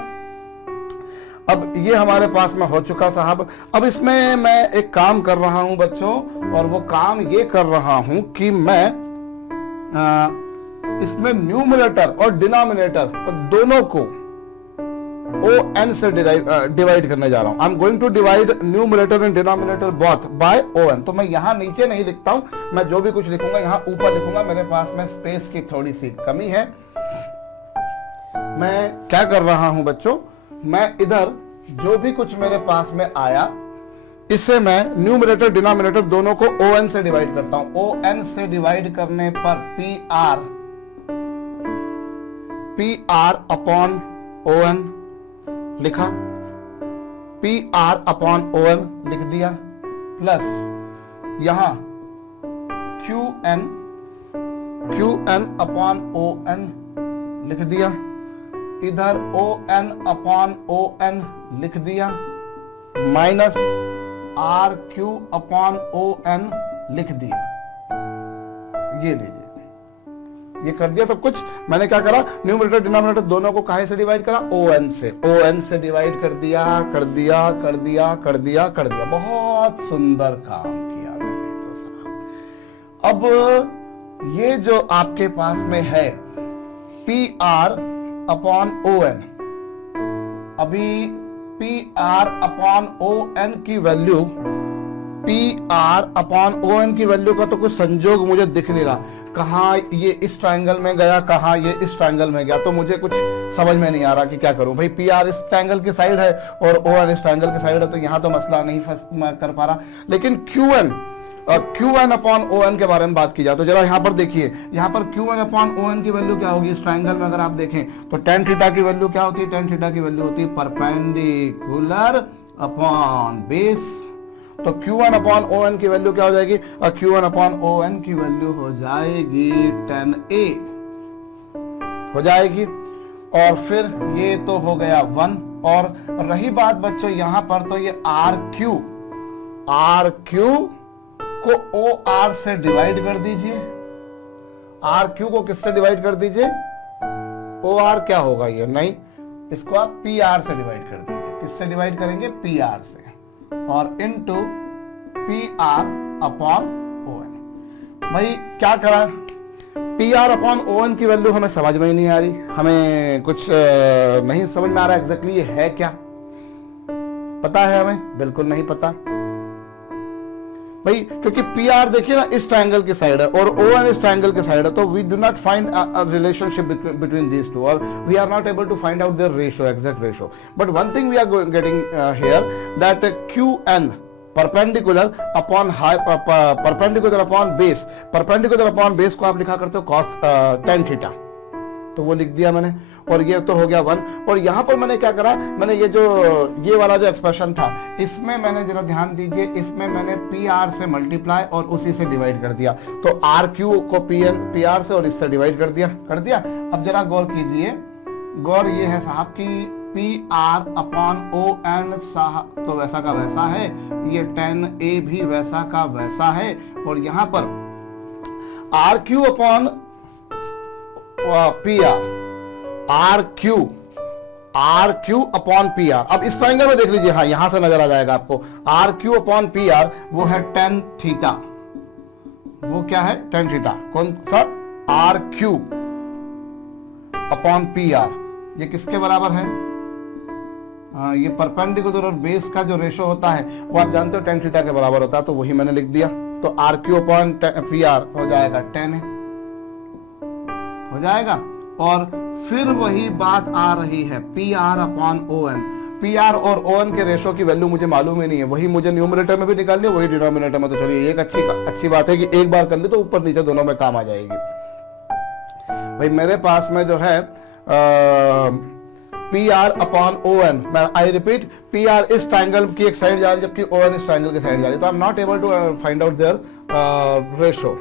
अब ये हमारे पास में हो चुका साहब। अब इसमें मैं एक काम कर रहा हूं बच्चों, और वो काम ये कर रहा हूं कि मैं इसमें न्यूमरेटर और डिनोमिनेटर दोनों को ओ एन से डिवाइड करने जा रहा हूं। I am going to divide numerator and denominator both by O N. तो मैं यहां नीचे नहीं लिखता हूं, मैं जो भी कुछ लिखूंगा यहां ऊपर लिखूंगा, मेरे पास में स्पेस की थोड़ी सी कमी है। मैं क्या कर रहा हूं बच्चों, मैं इधर जो भी कुछ मेरे पास में आया, इसे मैं न्यूमरेटर डिनोमिनेटर दोनों को ओ एन से डिवाइड करता हूं। ओ एन से डिवाइड करने पर P R upon O N लिखा, P R upon O N लिख दिया, प्लस यहां Q N upon O N लिख दिया, इधर O N upon O N लिख दिया, minus R Q upon O N लिख दिया। ये लीजिए, ये कर दिया सब कुछ। मैंने क्या करा, न्यूमरेटर डिनोमिनेटर दोनों को काहे से डिवाइड करा, ओ एन से डिवाइड कर दिया, कर दिया, कर दिया, कर दिया, कर दिया। बहुत सुंदर काम किया मैंने तो साहब। अब ये जो आपके पास में है P R upon O N, अभी P R upon O N की value, P R upon O N की वैल्यू का तो कुछ संजोग मुझे दिख नहीं रहा, कहाँ ये इस ट्रायंगल में गया, कहाँ ये इस ट्रायंगल में गया, तो मुझे कुछ समझ में नहीं आ रहा कि क्या करूं। भाई पी आर इस ट्रायंगल की साइड है और ओ एन इस ट्रायंगल की साइड है, तो यहां तो मसला नहीं कर पा रहा। लेकिन Q N upon O N के बारे में बात की जाए तो जरा यहाँ पर देखिए, यहाँ पर Q N upon O N की वैल्यू क्या होगी इस ट्रायंगल में, अगर आप देखें तो टेन थीटा की वैल्यू क्या होती है, टेन थीटा की वैल्यू होती है परपेंडिकुलर अपॉन बेस। तो Q1 अपॉन ओ एन की वैल्यू क्या हो जाएगी, Q1 अपॉन ओ एन की वैल्यू हो जाएगी 10A हो जाएगी। और फिर ये तो हो गया 1। और रही बात बच्चों यहां पर, तो ये आर क्यू को ओ आर से डिवाइड कर दीजिए, आर क्यू को किससे डिवाइड कर दीजिए, ओ आर क्या होगा ये, नहीं, इसको आप पी आर से डिवाइड कर दीजिए। किससे डिवाइड करेंगे, पी आर से, और into P R upon O N. भाई क्या करा, P R upon O N की वैल्यू हमें समझ में ही नहीं आ रही, हमें कुछ नहीं समझ में आ रहा एग्जैक्टली ये है क्या, पता है हमें, बिल्कुल नहीं पता भाई, क्योंकि पी आर देखिए ना इस ट्रायंगल की साइड है और ओ एन इस ट्रायंगल की साइड है, तो we do not find a relationship between these two, और we are not able to find out their ratio, exact ratio. But one thing we are getting here that Q N perpendicular upon base, perpendicular upon base को आप लिखा करते हो cos tan theta, तो वो लिख दिया मैंने, और ये तो हो गया 1। और यहां पर मैंने क्या करा, मैंने ये वाला जो एक्सप्रेशन था इसमें मैंने जरा ध्यान दीजिए, इसमें मैंने पी आर से मल्टीप्लाई और उसी से डिवाइड कर दिया, तो आर क्यू को पी आर से और इससे डिवाइड कर दिया। अब जरा गौर कीजिए, गौर ये है साहब कि P R upon O N तो वैसा का वैसा है, ये 10A भी वैसा का वैसा है, और यहां पर R Q upon P R Q upon P R. अब इस ट्रायंगल में देख लीजिए, हाँ यहां से नजर आ जाएगा आपको, R Q upon P R वो है टेन थीटा, वो क्या है टेन थीटा, कौन सा, R Q upon P R, ये किसके बराबर है, ये परपेंडिकुलर और बेस का जो रेशो होता है वो आप जानते हो टेन थीटा के बराबर होता है, तो वही मैंने लिख दिया। तो R Q upon P R हो जाएगा 10 हो जाएगा। और फिर वही बात आ रही है P R upon O N, P R और ओ एन के रेशो की वैल्यू मुझे मालूम ही नहीं है, वही मुझे न्यूमरेटर में भी निकालनी है, वही डिनोमिनेटर में। तो चलिए एक अच्छी बात है कि एक बार कर ली तो ऊपर नीचे दोनों में काम आ जाएगी। भाई मेरे पास में जो है P R upon O N, I repeat, P R इस ट्रायंगल की एक साइड जा रही है जबकि ओ एन इस ट्रायंगल की साइड जा रही है, तो I am not able to find out their ratio,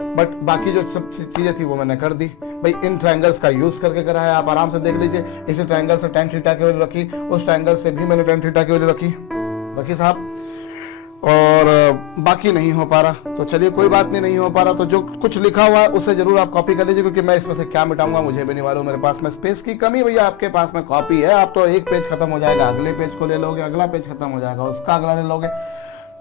but बाकी जो सब चीजें थी वो मैंने कर दी। भाई इन ट्रायंगल्स का यूज करके करा है, आप आराम से देख लीजिए, इस ट्रायंगल से टेन थीटा की वैल्यू रखी, उस ट्रायंगल से भी मैंने टेन थीटा की वैल्यू रखी साहब, और बाकी नहीं हो पा रहा, तो चलिए कोई बात नहीं हो पा रहा, तो जो कुछ लिखा हुआ है उसे जरूर आप कॉपी कर लीजिए, क्योंकि मैं इसमें से क्या मिटाऊंगा मुझे भी नहीं मालूम, मेरे पास में स्पेस की कमी, भैया आपके पास में कॉपी है, आप तो एक पेज खत्म हो जाएगा अगले पेज को ले लोगे, अगला पेज खत्म हो जाएगा उसका अगला ले लोगे,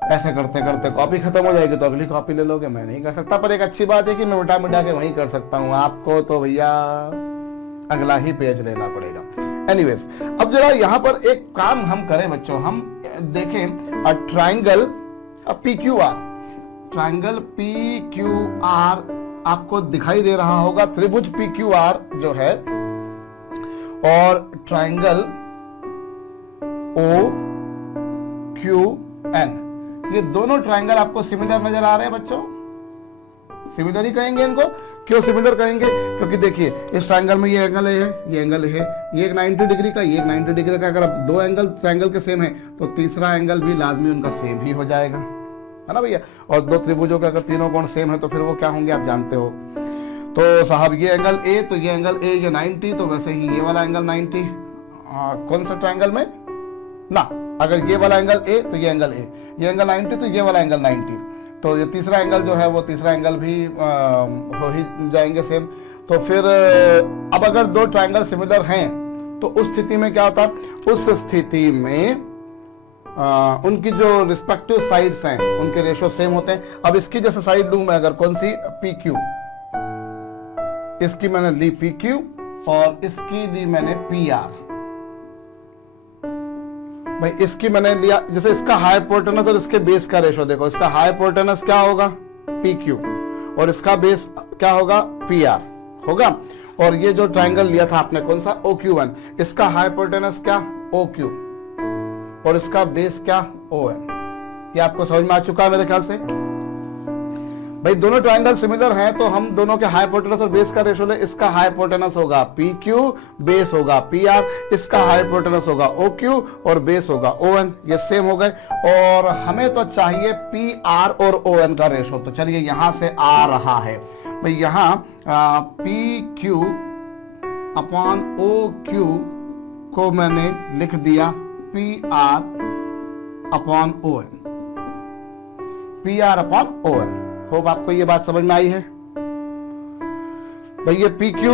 ऐसे करते करते कॉपी खत्म हो जाएगी तो अगली कॉपी ले लोगे। मैं नहीं कर सकता, पर एक अच्छी बात है कि मैं मिटा के वहीं कर सकता हूँ, आपको तो भैया अगला ही पेज लेना पड़ेगा। एनीवेज, अब जरा यहाँ पर एक काम हम करें बच्चों, हम देखें ट्रायंगल PQR, ट्रायंगल PQR आपको दिखाई दे रहा होगा, त्रिभुज PQR जो है, और ट्रायंगल OQN, ये दोनों ट्रायंगल आपको सिमिलर नजर आ रहे हैं बच्चों, सिमिलर ही कहेंगे इनको। क्यों सिमिलर कहेंगे, क्योंकि देखिए इस ट्रायंगल में ये एंगल है, ये एंगल है, ये एक 90 डिग्री का, ये एक 90 डिग्री का, अगर दो एंगल ट्रायंगल के सेम है तो तीसरा एंगल भी लाजमी उनका सेम ही हो जाएगा, है ना भैया। और दो त्रिभुजों के अगर तीनों कोण सेम है तो फिर वो क्या होंगे आप जानते हो। तो साहब ये एंगल ए, तो ये एंगल ए ये 90, तो वैसे ही ये वाला एंगल 90। कौन सा ट्रायंगल में ना, अगर ये वाला एंगल ए तो ये एंगल ए, ये एंगल 90 तो ये वाला एंगल 90, तो ये तीसरा एंगल जो है वो तीसरा एंगल भी हो ही जाएंगे सेम। तो फिर अब अगर दो ट्रायंगल सिमिलर हैं तो उस स्थिति में क्या होता है, उस स्थिति में उनकी जो रिस्पेक्टिव साइड्स हैं उनके रेशियो सेम होते हैं। अब इसकी जैसे साइड लूं मैं, अगर कौन सी, पी क्यू, इसकी मैंने ली पी क्यू और इसकी ली मैंने पी आर। भाई इसकी मैंने लिया, जैसे इसका हाइपोटेनस और इसके बेस का रेशियो देखो, इसका हाइपोटेनस क्या होगा पी क्यू और इसका बेस क्या होगा पी आर होगा। और ये जो ट्रायंगल लिया था आपने कौन सा, ओ क्यू वन, इसका हाइपोटेनस क्या ओ क्यू और इसका बेस क्या ओ एन। ये आपको समझ में आ चुका है मेरे ख्याल से। भाई दोनों ट्रायंगल सिमिलर हैं तो हम दोनों के हाइपोटेनस और बेस का रेशियो ले, इसका हाइपोटेनस होगा पी क्यू, बेस होगा पी आर, इसका हाइपोटेनस होगा ओ क्यू और बेस होगा ओ एन, ये सेम हो गए। और हमें तो चाहिए पी आर और ओ एन का रेशियो, तो चलिए यहां से आ रहा है भाई, यहां P Q upon O Q को मैंने लिख दिया P R upon O N, P R upon O N. Hope आपको ये बात समझ में आई है। भाई ये P Q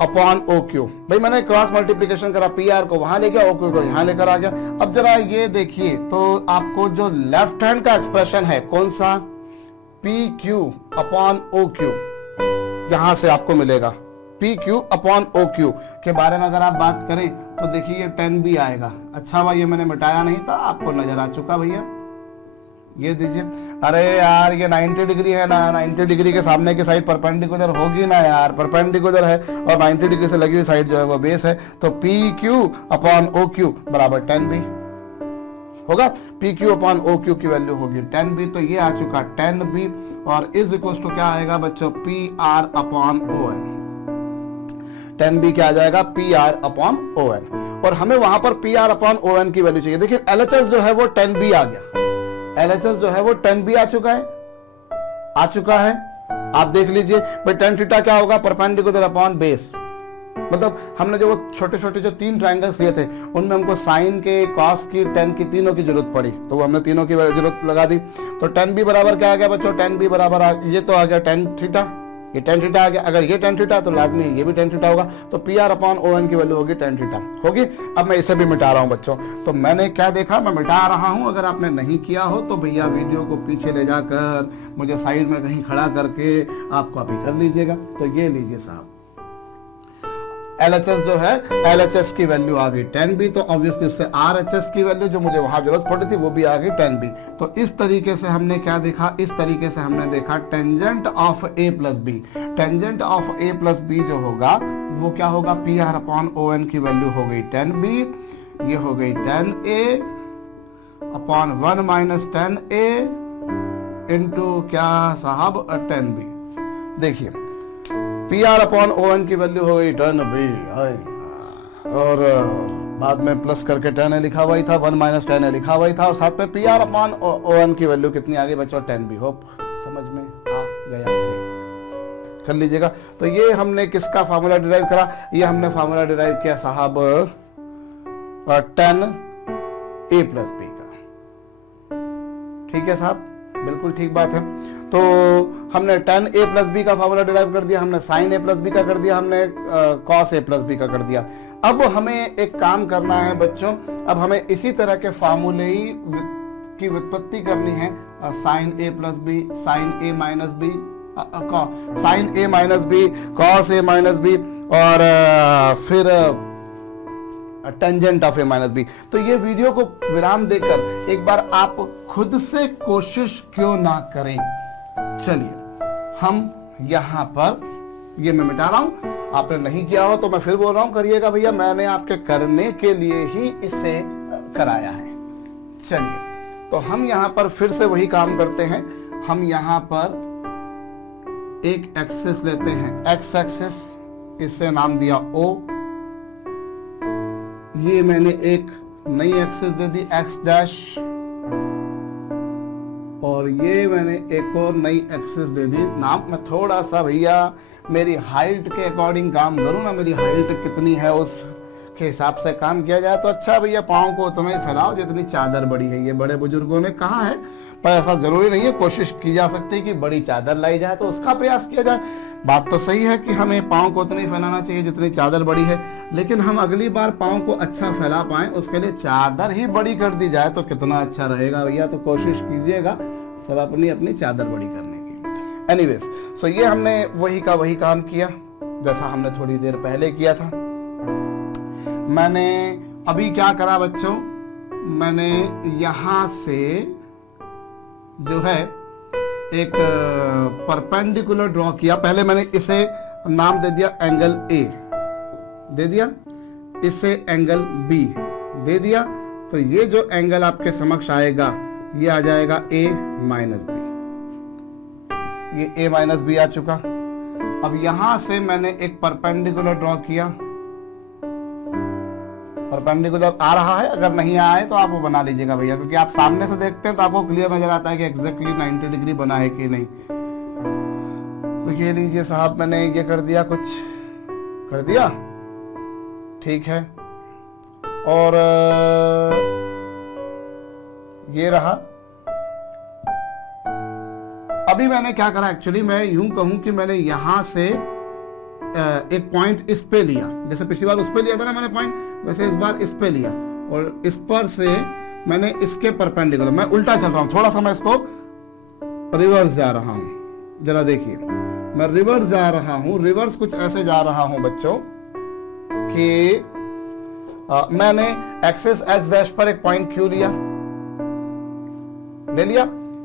upon O Q, भाई मैंने क्रॉस मल्टीप्लीकेशन करा, पी आर को वहां ले गया, ओ क्यू को यहां लेकर आ गया। अब जरा ये देखिए तो आपको जो लेफ्ट हैंड का एक्सप्रेशन है कौन सा, P Q upon O Q, यहां से आपको मिलेगा P Q upon O Q के बारे में अगर आप बात करें तो देखिए ये 10 भी आएगा। अच्छा भाई ये मैंने मिटाया नहीं था, आपको नजर आ चुका भैया, ये दीजिए। अरे यार ये 90 डिग्री है ना, 90 डिग्री के सामने की साइड परपेंडिकुलर होगी ना यार, परपेंडिकुलर है और 90 डिग्री से लगी हुई साइड जो है वो बेस है, तो P Q upon O Q बराबर 10 भी होगा। P Q upon O Q की वैल्यू होगी 10 भी, तो ये आ चुका 10 भी और इज इक्वल टू क्या आएगा बच्चों, P R upon O N. 10 भी क्या आ जाएगा, P R upon O N. और हमें वहां पर P R upon O N की वैल्यू चाहिए। देखिए एलएचएस जो है वो 10 भी आ गया, एलएचएस जो है वो 10 भी आ चुका है, आप देख लीजिए। भाई tan थीटा क्या होगा, परपेंडिकुलर अपॉन बेस, मतलब हमने जो वो छोटे छोटे जो 3 ट्रायंगल्स लिए थे उनमें हमको साइन के, कॉस की, tan की, तीनों की जरूरत पड़ी तो वो हमने तीनों की जरूरत लगा दी। तो tan भी बराबर क्या आ गया बच्चों, tan भी बराबर ये तो आ गया tan थीटा, ये tan थीटा आ गया। अगर ये tan थीटा तो लाजमी ये भी tan थीटा होगा, तो P R upon O N की वैल्यू होगी tan थीटा होगी। अब मैं इसे भी मिटा रहा हूं बच्चों, तो मैंने क्या देखा, मैं मिटा रहा हूं। अगर आपने नहीं किया हो तो भैया वीडियो को पीछे ले जाकर मुझे साइड में कहीं खड़ा करके आप कॉपी कर लीजिएगा। तो ये लीजिए साहब, LHS जो है, LHS की वैल्यू आ गई 10 भी, तो ऑब्वियसली उससे RHS की वैल्यू जो मुझे वहां जरूरत पड़ी थी वो भी आ गई 10 भी। तो इस तरीके से हमने क्या देखा, इस तरीके से हमने देखा tangent of A plus B. Tangent of A plus B जो होगा वो क्या होगा, P R upon O N की वैल्यू हो गई 10 बी, ये हो गई 10A upon 1 minus 10A into क्या साहब 10 बी। देखिए P R upon O N की वैल्यू हो गई 10 बी, और बाद में प्लस करके 10 लिखा हुआ ही था, 1 माइनस 10 लिखा हुआ ही था, और साथ में P R upon O N की वैल्यू कितनी आ गई बच्चों, 10 बी। होप समझ में आ गया है, कर लीजिएगा। तो ये हमने किसका फार्मूला डिराइव करा, ये हमने फार्मूला डिराइव किया साहब 10A प्लस बी का। ठीक है साहब, बिल्कुल ठीक बात है। तो हमने tan A प्लस बी का फार्मूला डिराइव कर दिया, हमने sin A प्लस बी का कर दिया, हमने cos A प्लस बी का कर दिया। अब हमें एक काम करना है बच्चों, अब हमें इसी तरह के फार्मूले की व्युत्पत्ति करनी है, sin A plus B, sin A minus B, sin A minus B, cos A minus B, और फिर tangent of A minus B. तो ये वीडियो को विराम देकर एक बार आप खुद से कोशिश क्यों ना करें। चलिए हम यहां पर, ये मैं मिटा रहा हूं, आपने नहीं किया हो तो मैं फिर बोल रहा हूं करिएगा भैया, मैंने आपके करने के लिए ही इसे कराया है। चलिए तो हम यहां पर फिर से वही काम करते हैं, हम यहां पर एक एक्सिस लेते हैं, एक्स एक्सिस, इसे नाम दिया O, ये मैंने एक नई एक्सिस दे दी एक्स डैश, और ये मैंने एक और नई एक्सिस दे दी नाम, मैं थोड़ा सा भैया मेरी हाइट के अकॉर्डिंग काम करूँ ना, मेरी हाइट कितनी है उस के हिसाब से काम किया जाए तो अच्छा भैया, पाँव को उतना ही फैलाओ जितनी चादर बड़ी है, ये बड़े बुजुर्गों ने कहा है। पर ऐसा जरूरी नहीं है, कोशिश की जा सकती है कि बड़ी चादर लाई जाए तो उसका प्रयास किया जाए। बात तो सही है कि हमें पाँव को उतना ही फैलाना चाहिए जितनी चादर बड़ी है, लेकिन हम अगली बार पाँव को अच्छा फैला पाए उसके लिए चादर ही बड़ी कर दी जाए तो कितना अच्छा रहेगा भैया। तो कोशिश कीजिएगा सब अपनी अपनी चादर बड़ी करने की। एनीवेज, सो ये हमने वही का वही काम किया जैसा हमने थोड़ी देर पहले किया था। मैंने अभी क्या करा बच्चों, मैंने यहां से जो है एक परपेंडिकुलर ड्रॉ किया। पहले मैंने इसे नाम दे दिया एंगल ए, दे दिया, इसे एंगल बी दे दिया। तो ये जो एंगल आपके समक्ष आएगा ये आ जाएगा ए माइनस बी, ये ए माइनस बी आ चुका। अब यहां से मैंने एक परपेंडिकुलर ड्रॉ किया, परपेंडिकुलर आ रहा है, अगर नहीं आया है तो आप वो बना लीजिएगा भैया, क्योंकि आप सामने से देखते हैं तो आपको क्लियर नजर आता है कि एग्जैक्टली 90 डिग्री बना है कि नहीं। तो ये लीजिए साहब, मैंने ये कर दिया, कुछ कर दिया, ठीक है। और ये रहा। अभी मैंने क्या करा, एक्चुअली मैं यूं कहूं कि मैंने यहां से एक पॉइंट इस पे लिया, जैसे पिछली बार उस पे लिया था ना मैंने पॉइंट, वैसे इस बार इस पे लिया और इस पर से मैंने इसके परपेंडिकुलर, मैं उल्टा चल रहा हूं, थोड़ा सा मैं इसको रिवर्स जा रहा हूं। जरा देखिए, मैं रिवर्स जा रहा हूं। रिवर्स कुछ ऐसे जा रहा हूं बच्चों कि मैंने एक्सिस एक्स डैश पर एक पॉइंट क्यों लिया, ले लिया,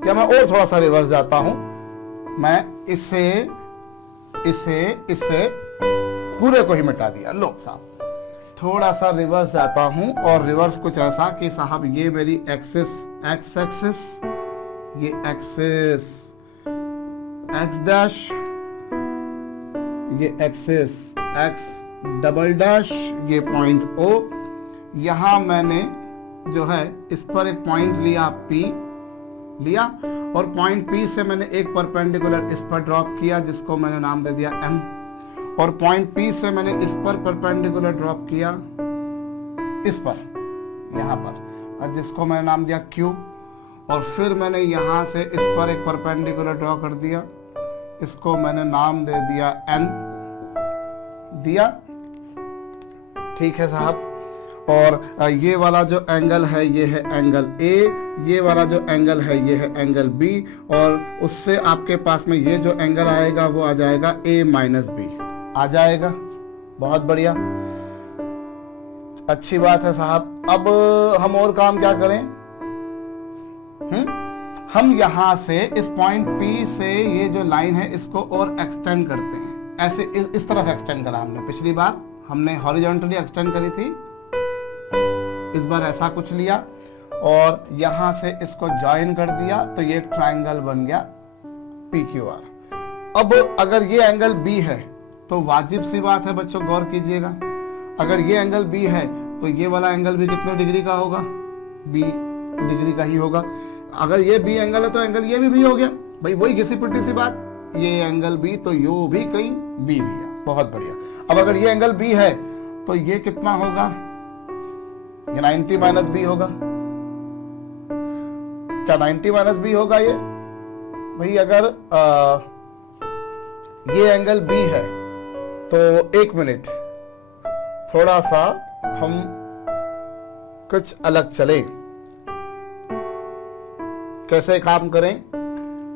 या मैं और थोड़ा सा रिवर्स जाता हूं, मैं इसे इसे इससे पूरे को ही मिटा दिया। लो साहब, थोड़ा सा रिवर्स जाता हूं और रिवर्स कुछ ऐसा कि साहब ये मेरी एक्सिस एक्स एक्सिस, ये एक्सिस एक्स डैश, ये एक्सिस एक्स डबल डैश, ये पॉइंट ओ। यहां मैंने जो है इस पर एक पॉइंट लिया P लिया और पॉइंट P से मैंने एक परपेंडिकुलर इस पर ड्रॉप किया जिसको मैंने नाम दे दिया M, और पॉइंट P से मैंने इस पर परपेंडिकुलर ड्रॉप किया इस पर, यहां पर, और जिसको मैंने नाम दिया Q, और फिर मैंने यहां से इस पर एक परपेंडिकुलर ड्रॉ कर दिया, इसको मैंने नाम दे दिया N दिया, ठीक है साहब। और ये वाला जो एंगल है ये है एंगल A, ये वाला जो एंगल है ये है एंगल B, और उससे आपके पास में ये जो एंगल आएगा वो आ जाएगा A माइनस B आ जाएगा। बहुत बढ़िया, अच्छी बात है साहब। अब हम और काम क्या करें, हम यहां से इस पॉइंट P से ये जो लाइन है इसको और एक्सटेंड करते हैं, ऐसे इस तरफ एक्सटेंड करा हमने। पिछली बार हमने हॉरिजॉन्टली एक्सटेंड करी थी, इस बार ऐसा कुछ लिया और यहां से इसको ज्वाइन कर दिया तो ये ट्रायंगल बन गया PQR। अब अगर ये एंगल B है तो वाजिब सी बात है बच्चों, गौर कीजिएगा, अगर ये एंगल B है तो ये वाला एंगल भी कितने डिग्री का होगा, B डिग्री का ही होगा। अगर ये B एंगल है तो एंगल ये भी B हो गया भाई, वही घिसी पिटी सी बात, ये एंगल B तो यो भी कहीं B भी है। बहुत बढ़िया। अब अगर ये एंगल B है तो ये कितना होगा, ये 90 माइनस B होगा। क्या 90 माइनस B होगा ये भाई? अगर ये एंगल B है तो एक मिनट, थोड़ा सा हम कुछ अलग चले, कैसे काम करें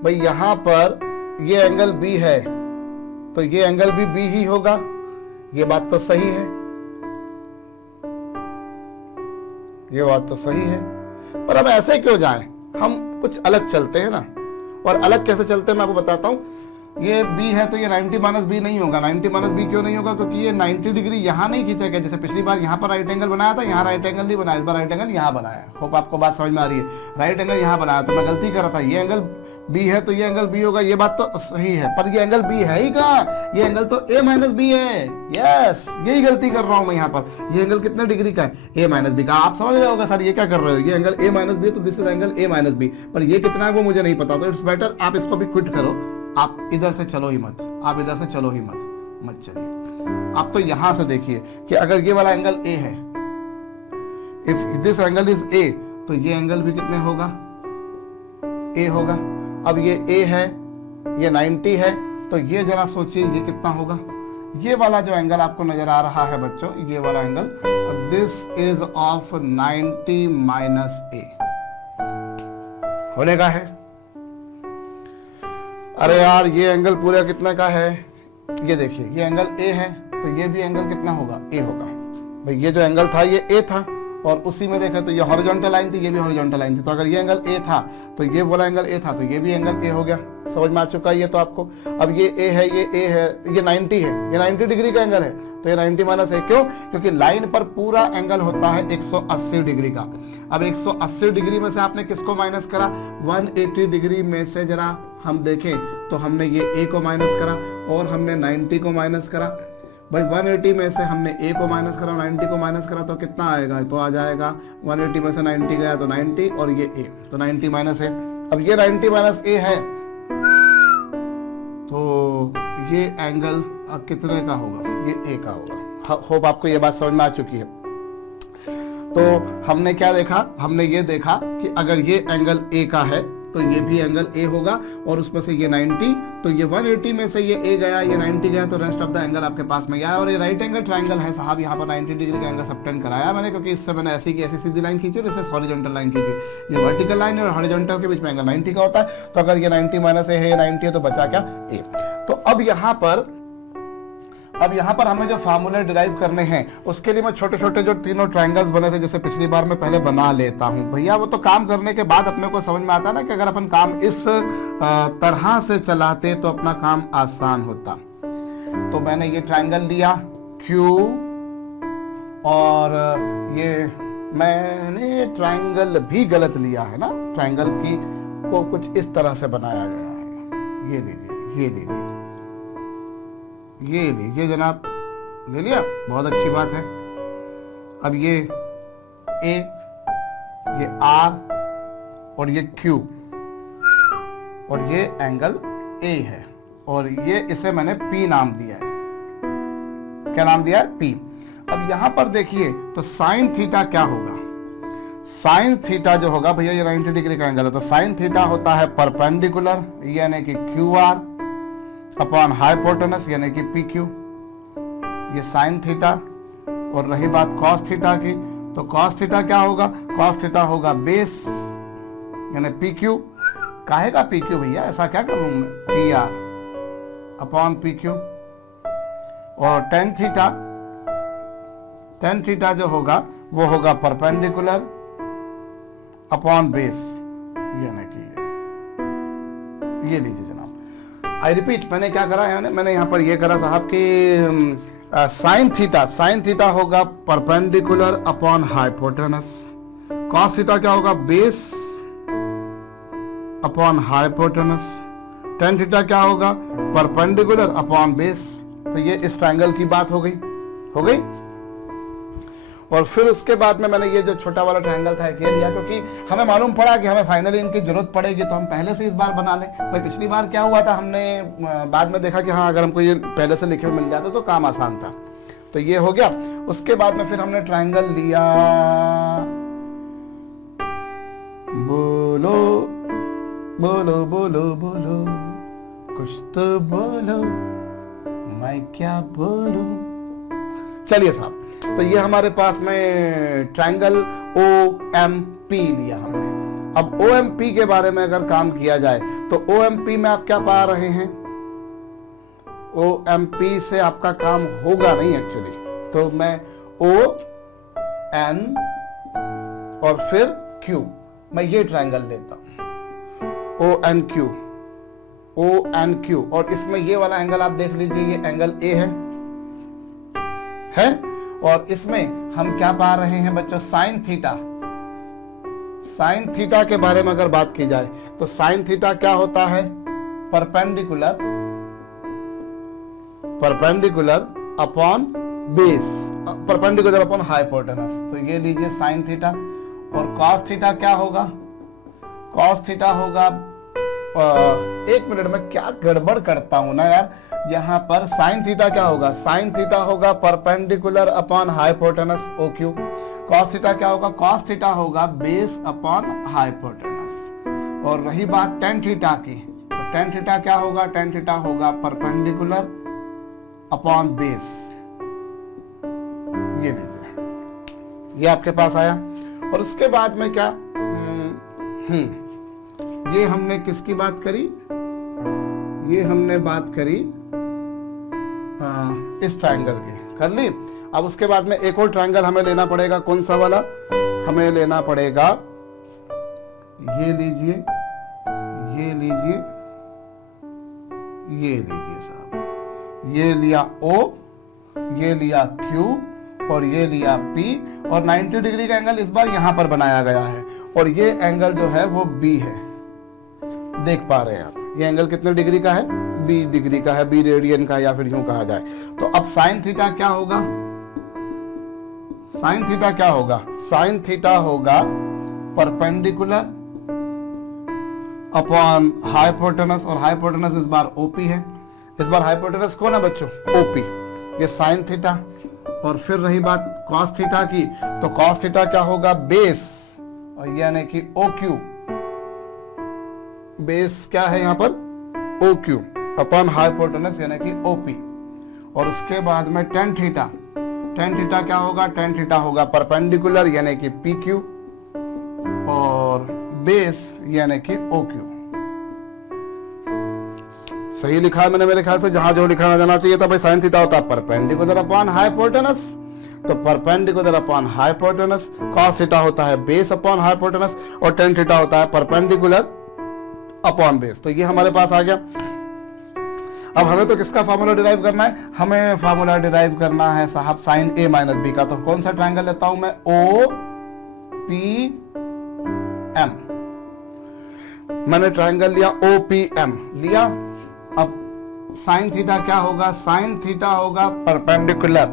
भाई? यहां पर ये एंगल B है तो ये एंगल भी B ही होगा, ये बात तो सही है, ये बात तो सही है। पर अब ऐसे क्यों जाएं, हम कुछ अलग चलते हैं ना। और अलग कैसे चलते हैं मैं आपको बताता हूं। ये B है तो ये 90 माइनस B नहीं होगा। 90 माइनस B क्यों नहीं होगा? क्योंकि ये 90 डिग्री यहाँ नहीं खींचा गया। जैसे पिछली बार यहाँ पर राइट एंगल बनाया था, यहाँ राइट एंगल नहीं बनाया, इस बार राइट एंगल यहाँ बनाया। होप आपको बात समझ में आ रही है। राइट एंगल यहाँ बनाया तो मैं गलती कर रहा था, ये एंगल B है तो ये एंगल B होगा, ये बात तो सही है। पर ये एंगल B है ही कहाँ, ये एंगल तो A माइनस B है। यस, यही गलती कर रहा हूँ मैं यहाँ पर। ये एंगल कितने डिग्री का है? A माइनस B का। आप समझ रहे होगा सर ये क्या कर रहे हो, ये एंगल A माइनस B है तो this is angle A minus B। पर ये कितना है वो मुझे नहीं पता, तो इट्स बेटर आप इसको भी क्विट करो, आप इधर से चलो ही मत। आप इधर से चलो ही मत चलिए। आप तो यहां से देखिए कि अगर ये वाला एंगल ए है, if this angle is a, तो ये एंगल भी कितने होगा, ए होगा। अब ये ए है, ये 90 है, तो ये जरा सोचिए ये कितना होगा। ये वाला जो एंगल आपको नजर आ रहा है बच्चों, ये वाला angle, this is of 90 minus A होने का है। अरे यार ये एंगल पूरा कितना का है, ये देखिए ये एंगल ए है, तो ये भी एंगल कितना होगा, ए होगा। भाई ये जो एंगल था ये ए था, और उसी में देखें तो ये हॉरिजॉन्टल लाइन थी, ये भी हॉरिजॉन्टल लाइन थी। तो अगर ये एंगल ए था तो ये वाला एंगल ए था, तो ये भी एंगल ए हो गया। समझ में आ चुका है ये तो आपको। अब ये ए है, ये ए है, ये 90 है, ये 90 डिग्री का एंगल है, तो ये 90 माइनस है। क्यों? क्योंकि लाइन पर पूरा एंगल होता है 180 डिग्री का। अब 180 डिग्री में से आपने किसको माइनस करा, 180 डिग्री में से जरा हम देखें तो हमने ये ए को माइनस करा और हमने 90 को माइनस करा। भाई 180 में से हमने ए को माइनस करा, 90 को माइनस करा, तो कितना आएगा, तो आ जाएगा 180 में से 90 गया तो 90 और ये ए, तो 90 माइनस है। अब ये 90 माइनस ए है, तो ये एंगल कितने का होगा, ये ए का होगा। होप आपको ये बात समझ में आ चुकी है। तो हमने क्या देखा, हमने ये देखा कि अगर ये एंगल ए का है तो ये भी एंगल ए होगा, और उसमें से ये 90, तो ये 180 में से ये ए गया, ये 90 गया, तो रेस्ट ऑफ द एंगल आपके पास में गया। और ये राइट एंगल ट्रायंगल है साहब, यहाँ पर 90 डिग्री का एंगल सबटेंड कराया मैंने, क्योंकि इससे मैंने ऐसी की ऐसी सीधी लाइन खींची और इससे हॉरिजॉन्टल लाइन खींची। ये वर्टिकल लाइन है और हॉरिजॉन्टल के बीच में एंगल 90 का होता है। तो अगर ये 90 माइनस ए है, ये 90 है, तो बचा क्या, ए। तो अब यहाँ पर हमें जो फार्मूले डिराइव करने हैं उसके लिए मैं छोटे छोटे जो तीनों ट्रायंगल्स बने थे जैसे पिछली बार मैं पहले बना लेता हूं भैया। वो तो काम करने के बाद अपने को समझ में आता ना कि अगर अपन काम इस तरह से चलाते तो अपना काम आसान होता। तो मैंने ये ट्रायंगल लिया Q, और ये मैंने ट्रायंगल भी गलत लिया है ना, ट्रायंगल की को कुछ इस तरह से बनाया गया है। ये लीजिए, ये लीजिए, ये लीजिए जनाब, ले लिया, बहुत अच्छी बात है। अब ये A, ये R और ये Q, और ये एंगल A है, और ये इसे मैंने P नाम दिया है। क्या नाम दिया है, P। अब यहां पर देखिए तो साइन थीटा क्या होगा, साइन थीटा जो होगा भैया ये 90 डिग्री का एंगल है, तो साइन थीटा होता है परपेंडिकुलर यानी कि QR अपॉन हाइपोटेनस यानी कि PQ, ये साइन थीटा। और रही बात कॉस थीटा की, तो कॉस थीटा क्या होगा, कॉस थीटा होगा बेस यानी PQ। काहे का PQ भैया, ऐसा क्या करूं मैं, PR अपॉन PQ। और टेन थीटा जो होगा वो होगा परपेंडिकुलर अपॉन बेस यानी कि ये लीजिए जनाब। आई रिपीट, मैंने क्या करा है, मैंने यहाँ पर ये करा साहब कि साइन थीटा होगा perpendicular upon hypotenuse, cos theta क्या होगा, base upon hypotenuse, ten theta क्या होगा, परपेंडिकुलर अपॉन बेस। तो ये इस ट्रायंगल की बात हो गई। और फिर उसके बाद में मैंने ये जो छोटा वाला ट्रायंगल था ये लिया, क्योंकि हमें मालूम पड़ा कि हमें फाइनली इनकी जरूरत पड़ेगी, तो हम पहले से इस बार बना लें। भाई पिछली बार क्या हुआ था, हमने बाद में देखा कि हाँ अगर हमको ये पहले से लिखे हुए मिल जाते तो काम आसान था। तो ये हो गया। उसके बाद में फिर हमने ट्रायंगल लिया, बोलो बोलो बोलो बोलो कुछ तो बोलो, मैं क्या बोलूं। चलिए साहब, तो ये हमारे पास में ट्रायंगल OMP लिया हमने। अब OMP के बारे में अगर काम किया जाए तो OMP में आप क्या पा रहे हैं, OMP से आपका काम होगा नहीं एक्चुअली। तो मैं ON और फिर Q, मैं ये ट्रायंगल लेता हूं ONQ, और इसमें ये वाला एंगल आप देख लीजिए, ये एंगल A है, और इसमें हम क्या पा रहे हैं बच्चों, साइन थीटा के बारे में अगर बात की जाए तो साइन थीटा क्या होता है, perpendicular upon base, perpendicular upon hypotenuse. तो ये लीजिए साइन थीटा। और कॉस थीटा क्या होगा, कॉस थीटा होगा, एक मिनट में क्या गड़बड़ करता हूं ना यार, यहाँ पर साइन थीटा क्या होगा, साइन थीटा होगा perpendicular upon hypotenuse OQ। Cos theta क्या होगा, कॉस थीटा होगा बेस अपॉन हाइपोटेनस। और रही बात टेन थीटा की, तो टेन थीटा क्या होगा, टेन थीटा होगा परपेंडिकुलर अपॉन बेस। ये लीजिए, ये आपके पास आया। और उसके बाद में क्या, ये हमने किसकी बात करी, ये हमने बात करी इस ट्रायंगल की, कर ली। अब उसके बाद में एक और ट्रायंगल हमें लेना पड़ेगा, कौन सा वाला, हमें लेना पड़ेगा, ये लीजिए, ये लीजिए, ये लीजिए साहब, ये लिया O, ये लिया Q और ये लिया P, और 90 डिग्री का एंगल इस बार यहां पर बनाया गया है, और ये एंगल जो है वो B है। देख पा रहे हैं आप, ये एंगल कितने डिग्री का है, B डिग्री का है, B रेडियन का, या फिर यूं कहा जाए। तो अब साइन थीटा क्या होगा, साइन थीटा क्या होगा, साइन थीटा होगा परपेंडिकुलर अपॉन हाइपोटेनस, और हाइपोटेनस इस बार OP है। इस बार हाइपोटेनस कौन है बच्चों, OP, ये साइन थीटा। और फिर रही बात कॉस थीटा की, तो कॉस थीटा क्या होगा, बेस, और यानी कि OQ, बेस क्या है यहां पर OQ अपॉन हाइपोटेनस यानी कि OP। और उसके बाद में टेन थीटा, टेन थीटा क्या होगा, टेन थीटा होगा परपेंडिकुलर यानी कि PQ, और बेस यानी कि OQ। सही लिखा है मैंने मेरे ख्याल से, जहां जो लिखा जाना चाहिए था भाई, साइन थीटा होता है परपेंडिकुलर अपॉन हाइपोटेनस, तो perpendicular upon hypotenuse. Cos theta होता है बेस अपॉन हाइपोटेनस, और टेन थीटा होता है परपेंडिकुलर अपॉन बेस। तो ये हमारे पास आ गया। अब हमें तो किसका फार्मूला डिराइव करना है, हमें फार्मूला डिराइव करना है साहब साइन A माइनस B का। तो कौन सा ट्रायंगल लेता हूं मैं, OPM। मैंने ट्रायंगल लिया OPM लिया। अब साइन थीटा क्या होगा, साइन थीटा होगा परपेंडिकुलर।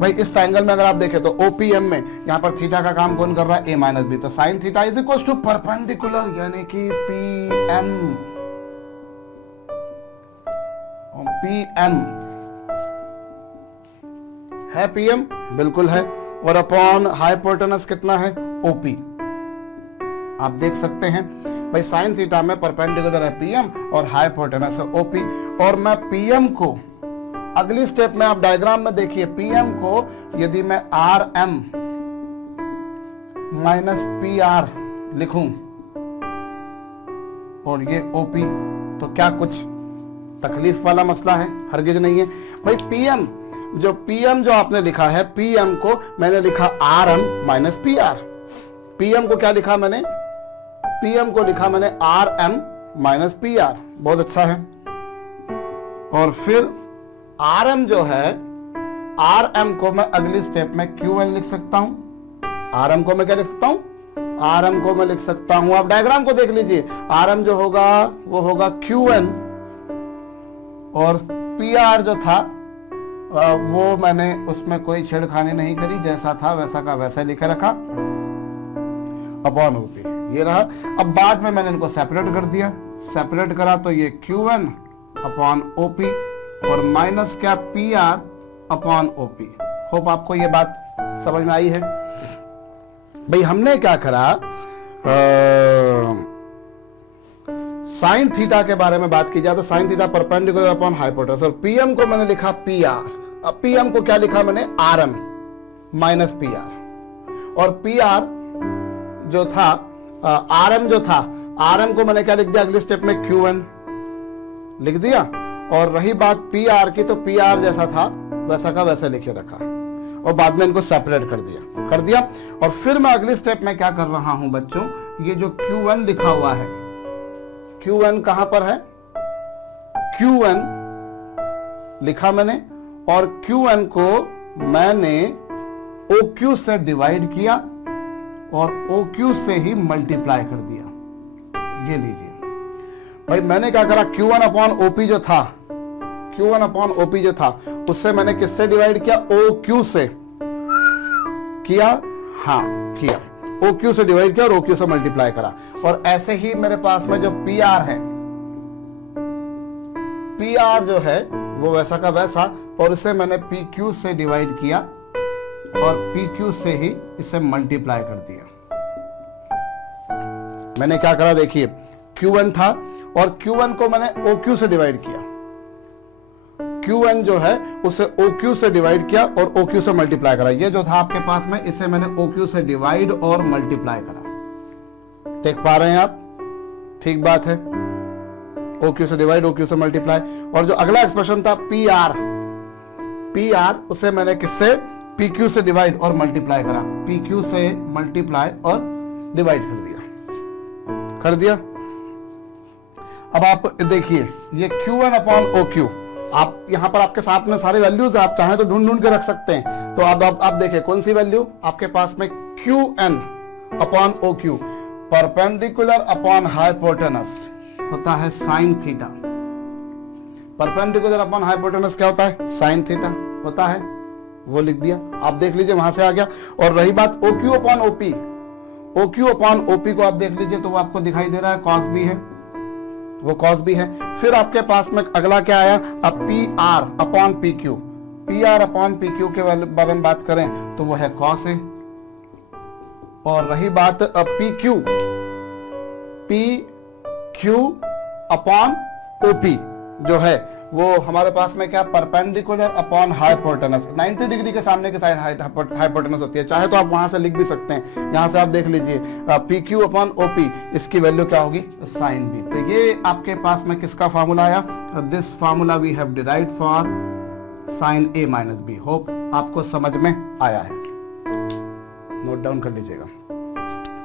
भाई इस ट्रायंगल में अगर आप देखें तो OPM में यहाँ पर थीटा का काम कौन कर रहा है, A माइनस B। तो sine theta is equal to perpendicular यानी कि PM। PM है, PM बिल्कुल है, और अपॉन हाइपोटेनस कितना है, OP। आप देख सकते हैं भाई साइन थीटा में परपेंडिकुलर है PM और हाइपोटेनस है OP। और मैं PM को अगली स्टेप में आप डायग्राम में देखिए, PM को यदि मैं RM माइनस PR लिखूं और ये OP, तो क्या कुछ तकलीफ वाला मसला है, हरगिज नहीं है भाई। PM जो आपने लिखा है, PM को मैंने लिखा RM माइनस PR। PM को क्या लिखा मैंने, PM को लिखा मैंने RM माइनस PR, बहुत अच्छा है। और फिर RM जो है, RM को मैं अगली स्टेप में QN लिख सकता हूं। RM को मैं क्या लिख सकता हूं, RM को मैं लिख सकता हूं, आप डायग्राम को देख लीजिए, RM जो होगा वो होगा QN, और PR जो था वो मैंने उसमें कोई छेड़खानी नहीं करी, जैसा था वैसा का वैसा लिखे रखा अपॉन OP, ये रहा। अब बाद में मैंने इनको सेपरेट कर दिया, सेपरेट करा तो ये QN अपॉन OP और माइनस क्या PR अपॉन OP। होप आपको ये बात समझ में आई है। भाई हमने क्या करा, साइन थीटा के बारे में बात की जाए तो sine theta perpendicular upon hypotenuse, और PM को मैंने लिखा PR। अब PM को क्या लिखा मैंने, RM माइनस PR, और PR जो था RM जो था, RM को मैंने क्या लिख दिया, अगली स्टेप में QN लिख दिया। और रही बात PR की, तो PR जैसा था वैसा का वैसा लिखे रखा, और बाद में इनको सेपरेट कर दिया। और फिर मैं अगली स्टेप में क्या कर रहा हूं बच्चों, ये जो QN लिखा हुआ है, QN कहां पर है, QN लिखा मैंने, और QN को मैंने OQ से डिवाइड किया और OQ से ही मल्टीप्लाई कर दिया। ये लीजिए भाई, मैंने क्या करा, Q1 अपॉन OP जो था, Q1 अपॉन OP जो था, उससे मैंने किससे डिवाइड किया, OQ से किया, हाँ किया, OQ से डिवाइड किया और OQ से मल्टीप्लाई करा। और ऐसे ही मेरे पास में जो PR है, PR जो है वो वैसा का वैसा, और इसे मैंने पी क्यू से डिवाइड किया और पी क्यू से ही इसे मल्टीप्लाई कर दिया। मैंने क्या करा देखिए, Q1 था और Q1 को मैंने OQ से डिवाइड किया, Q1 जो है उसे OQ से डिवाइड किया और OQ से मल्टीप्लाई करा। ये जो था आपके पास में, इसे मैंने OQ से डिवाइड और मल्टीप्लाई करा। देख पा रहे हैं आप? ठीक बात है, OQ से डिवाइड, OQ से मल्टीप्लाई। और जो अगला एक्सप्रेशन था PR, उसे मैंने किससे, PQ से डिवाइड और मल्टीप्लाई करा, PQ से मल्टीप्लाई और डिवाइड कर दिया। अब आप देखिए, ये Q1 अपॉन OQ, आप यहां पर आपके साथ में सारे वैल्यूज आप चाहें तो ढूंढ के रख सकते हैं। तो आप देखिए कौन सी वैल्यू आपके पास में, Qn upon OQ, perpendicular upon hypotenuse होता है sine theta. Perpendicular upon hypotenuse क्या होता है, साइन थीटा होता है, वो लिख दिया। आप देख लीजिए वहां से आ गया। और रही बात OQ अपॉन OP, OQ अपॉन OP को आप देख लीजिए तो वो आपको दिखाई दे रहा है cos B है, वो cos B है। फिर आपके पास में अगला क्या आया, अब PR upon PQ, PR upon PQ के बारे में बात करें तो वो है cos A। और रही बात PQ अपॉन OP जो है वो हमारे पास में क्या, परपेंडिकुलर अपॉन हाइपोटेनस, 90 डिग्री के सामने की साइड हाइपोटेनस होती है। चाहे तो आप वहां से लिख भी सकते हैं, यहां से आप देख लीजिए PQ अपॉन OP, इसकी वैल्यू क्या होगी, साइन B। तो ये आपके पास में किसका फार्मूला आया, this formula we have derived for sine A minus B। Hope आपको समझ में आया है, नोट डाउन कर लीजिएगा।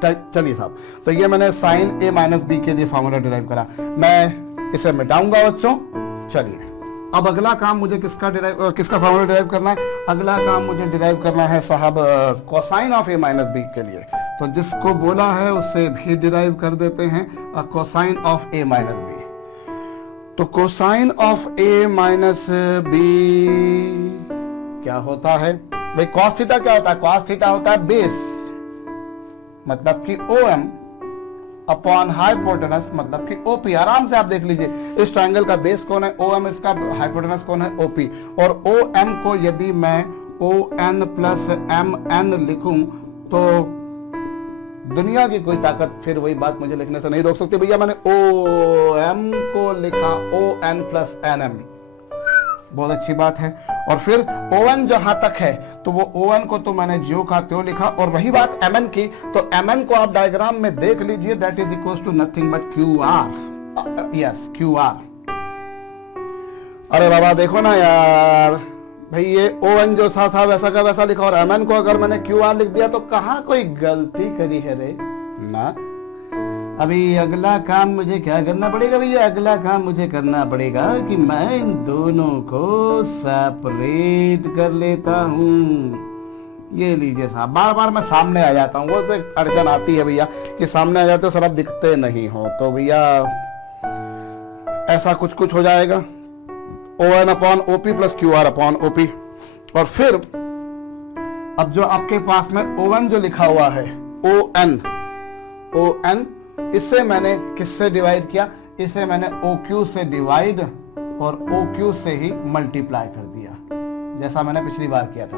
चलिए साहब, तो ये मैंने साइन A माइनस B के लिए फार्मूला डिराइव करा, मैं इसे मिटाऊंगा बच्चों। चलिए अब अगला काम मुझे किसका फार्मूला डिराइव करना है, अगला काम मुझे डिराइव करना है साहब cosine of A minus B के लिए। तो जिसको बोला है उससे भी डिराइव कर देते हैं, cosine of A minus B। तो cosine of A minus B क्या होता है भाई, cos थीटा क्या होता है, cos थीटा होता है बेस, मतलब कि OM अपॉन हाइपोटेनस, मतलब कि OP। आराम से आप देख लीजिए, इस ट्रायंगल का बेस कौन है, OM, इसका हाइपोटेनस कौन है, OP। और OM को यदि मैं ON प्लस MN लिखूं तो दुनिया की कोई ताकत फिर वही बात मुझे लिखने से नहीं रोक सकती। भैया मैंने OM को लिखा ON प्लस NM, बहुत अच्छी बात है। और फिर ON जहां तक है तो वो ON को तो मैंने ज्यों का त्यों लिखा। और रही बात MN की, तो MN को आप डायग्राम में देख लीजिए, that is equal to nothing but QR। Yes, QR। अरे बाबा देखो ना यार, भाई ये ON जो था वैसा का वैसा लिखा, और MN को अगर मैंने QR लिख दिया तो कहां कोई गलती करी है रे ना। अभी अगला काम मुझे क्या करना पड़ेगा भैया, अगला काम मुझे करना पड़ेगा कि मैं इन दोनों को सेपरेट कर लेता हूं। ये लीजिए साहब, बार बार मैं सामने आ जाता हूँ, वो तो एक अड़चन आती है भैया कि सामने आ जाते हो सर आप दिखते नहीं हो, तो भैया ऐसा कुछ हो जाएगा। ON upon OP plus QR upon OP। और फिर अब जो आपके पास में ON जो लिखा हुआ है, ON, इससे मैंने किससे डिवाइड किया, इसे मैंने OQ से डिवाइड और OQ से ही मल्टीप्लाई कर दिया, जैसा मैंने पिछली बार किया था।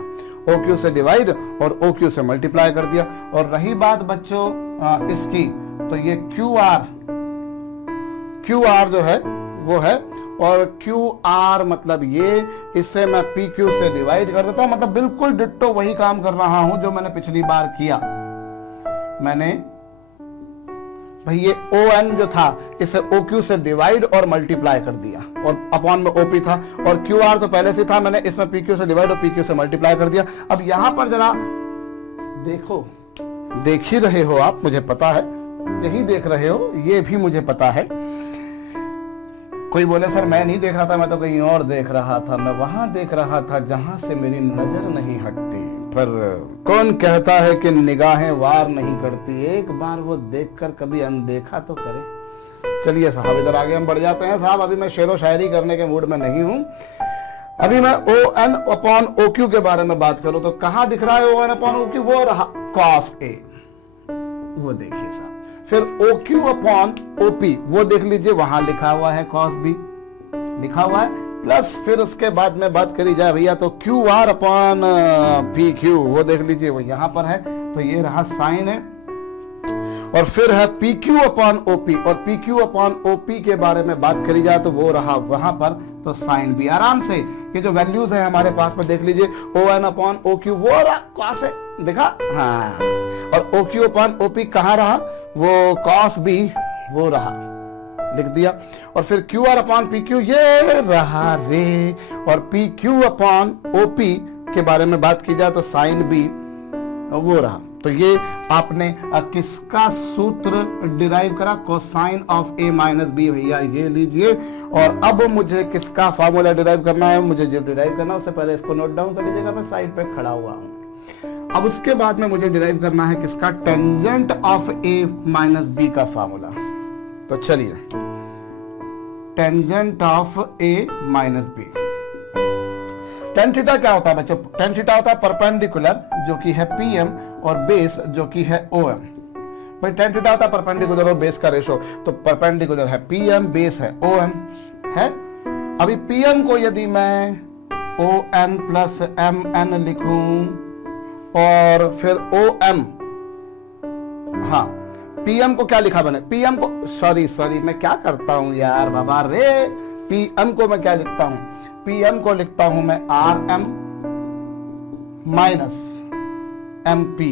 OQ से डिवाइड और OQ से मल्टीप्लाई कर दिया। और रही बात बच्चों इसकी, तो ये QR जो है वो है, और QR मतलब ये, इससे मैं PQ से डिवाइड कर देता हूं, मतलब बिल्कुल डिट्टो वही काम कर रहा हूं जो मैंने पिछली बार किया। मैंने भाई ये ON जो था इसे OQ से डिवाइड और मल्टीप्लाई कर दिया, और अपॉन में OP था, और QR तो पहले से था, मैंने इसमें PQ से डिवाइड और PQ से मल्टीप्लाई कर दिया। अब यहां पर जरा देखो, देख ही रहे हो आप, मुझे पता है, यही देख रहे हो, ये भी मुझे पता है। कोई बोले सर मैं नहीं देख रहा था, मैं तो कहीं और देख रहा था, मैं वहां देख रहा था जहां से मेरी नजर नहीं हटती। पर कौन कहता है कि निगाहें वार नहीं करती, एक बार वो देखकर कभी अनदेखा तो करे। चलिए साहब इधर आगे हम बढ़ जाते हैं साहब, अभी मैं शेरो शायरी करने के मूड में नहीं हूं। अभी मैं ON अपॉन OQ के बारे में बात करूं तो कहां दिख रहा है ON अपॉन OQ, वो रहा cos A, वो देखिए साहब। फिर OQ अपॉन OP वो देख लीजिए, वहां लिखा हुआ है cos B, लिखा हुआ है प्लस फिर उसके बाद में बात करी जाए भैया तो Q R upon P Q, वो देख लीजिए वो यहां पर है, तो ये रहा साइन है। और फिर है पी क्यू अपॉन ओपी, और पी क्यू अपॉन ओपी के बारे में बात करी जाए तो वो रहा वहां पर, तो साइन भी। आराम से ये जो वैल्यूज है हमारे पास में देख लीजिए, O N upon O Q वो रहा, कॉस है, देखा, हाँ, और ओ क्यू अपॉन ओपी कहाँ रहा, वो कॉस बी वो रहा, लिख दिया। और फिर Q R upon P Q ये रहा रे, और पी क्यू अपॉन ओपी के बारे में बात की जाए तो साइन बी वो रहा। तो ये आपने किसका सूत्र डिराइव करा, cosine of A minus B, भैया ये लीजिए। और अब मुझे किसका फार्मूला डिराइव करना है, मुझे जो डिराइव करना है उससे पहले इसको नोट डाउन कर लीजिएगा, मैं साइड पे खड़ा हुआ हूं। अब उसके बाद में मुझे डिराइव करना है किसका, tangent of A minus B का फार्मूला। तो चलिए, tangent of A minus B, tan theta क्या होता है बच्चों, टेन थीटा होता है परपेंडिकुलर जो कि है पी एम और बेस जो कि है ओ एम। भाई टेन थीटा होता है परपेंडिकुलर और बेस का रेशो, तो परपेंडिकुलर है पी एम, बेस है ओ एम है। अभी पी एम को यदि मैं O N plus M N लिखूं और फिर ओ एम, हाँ पीएम को क्या लिखा मैंने, पीएम को सॉरी मैं क्या करता हूं यार बाबा रे, पीएम को मैं क्या लिखता हूं, पीएम को लिखता हूं मैं R M minus M P.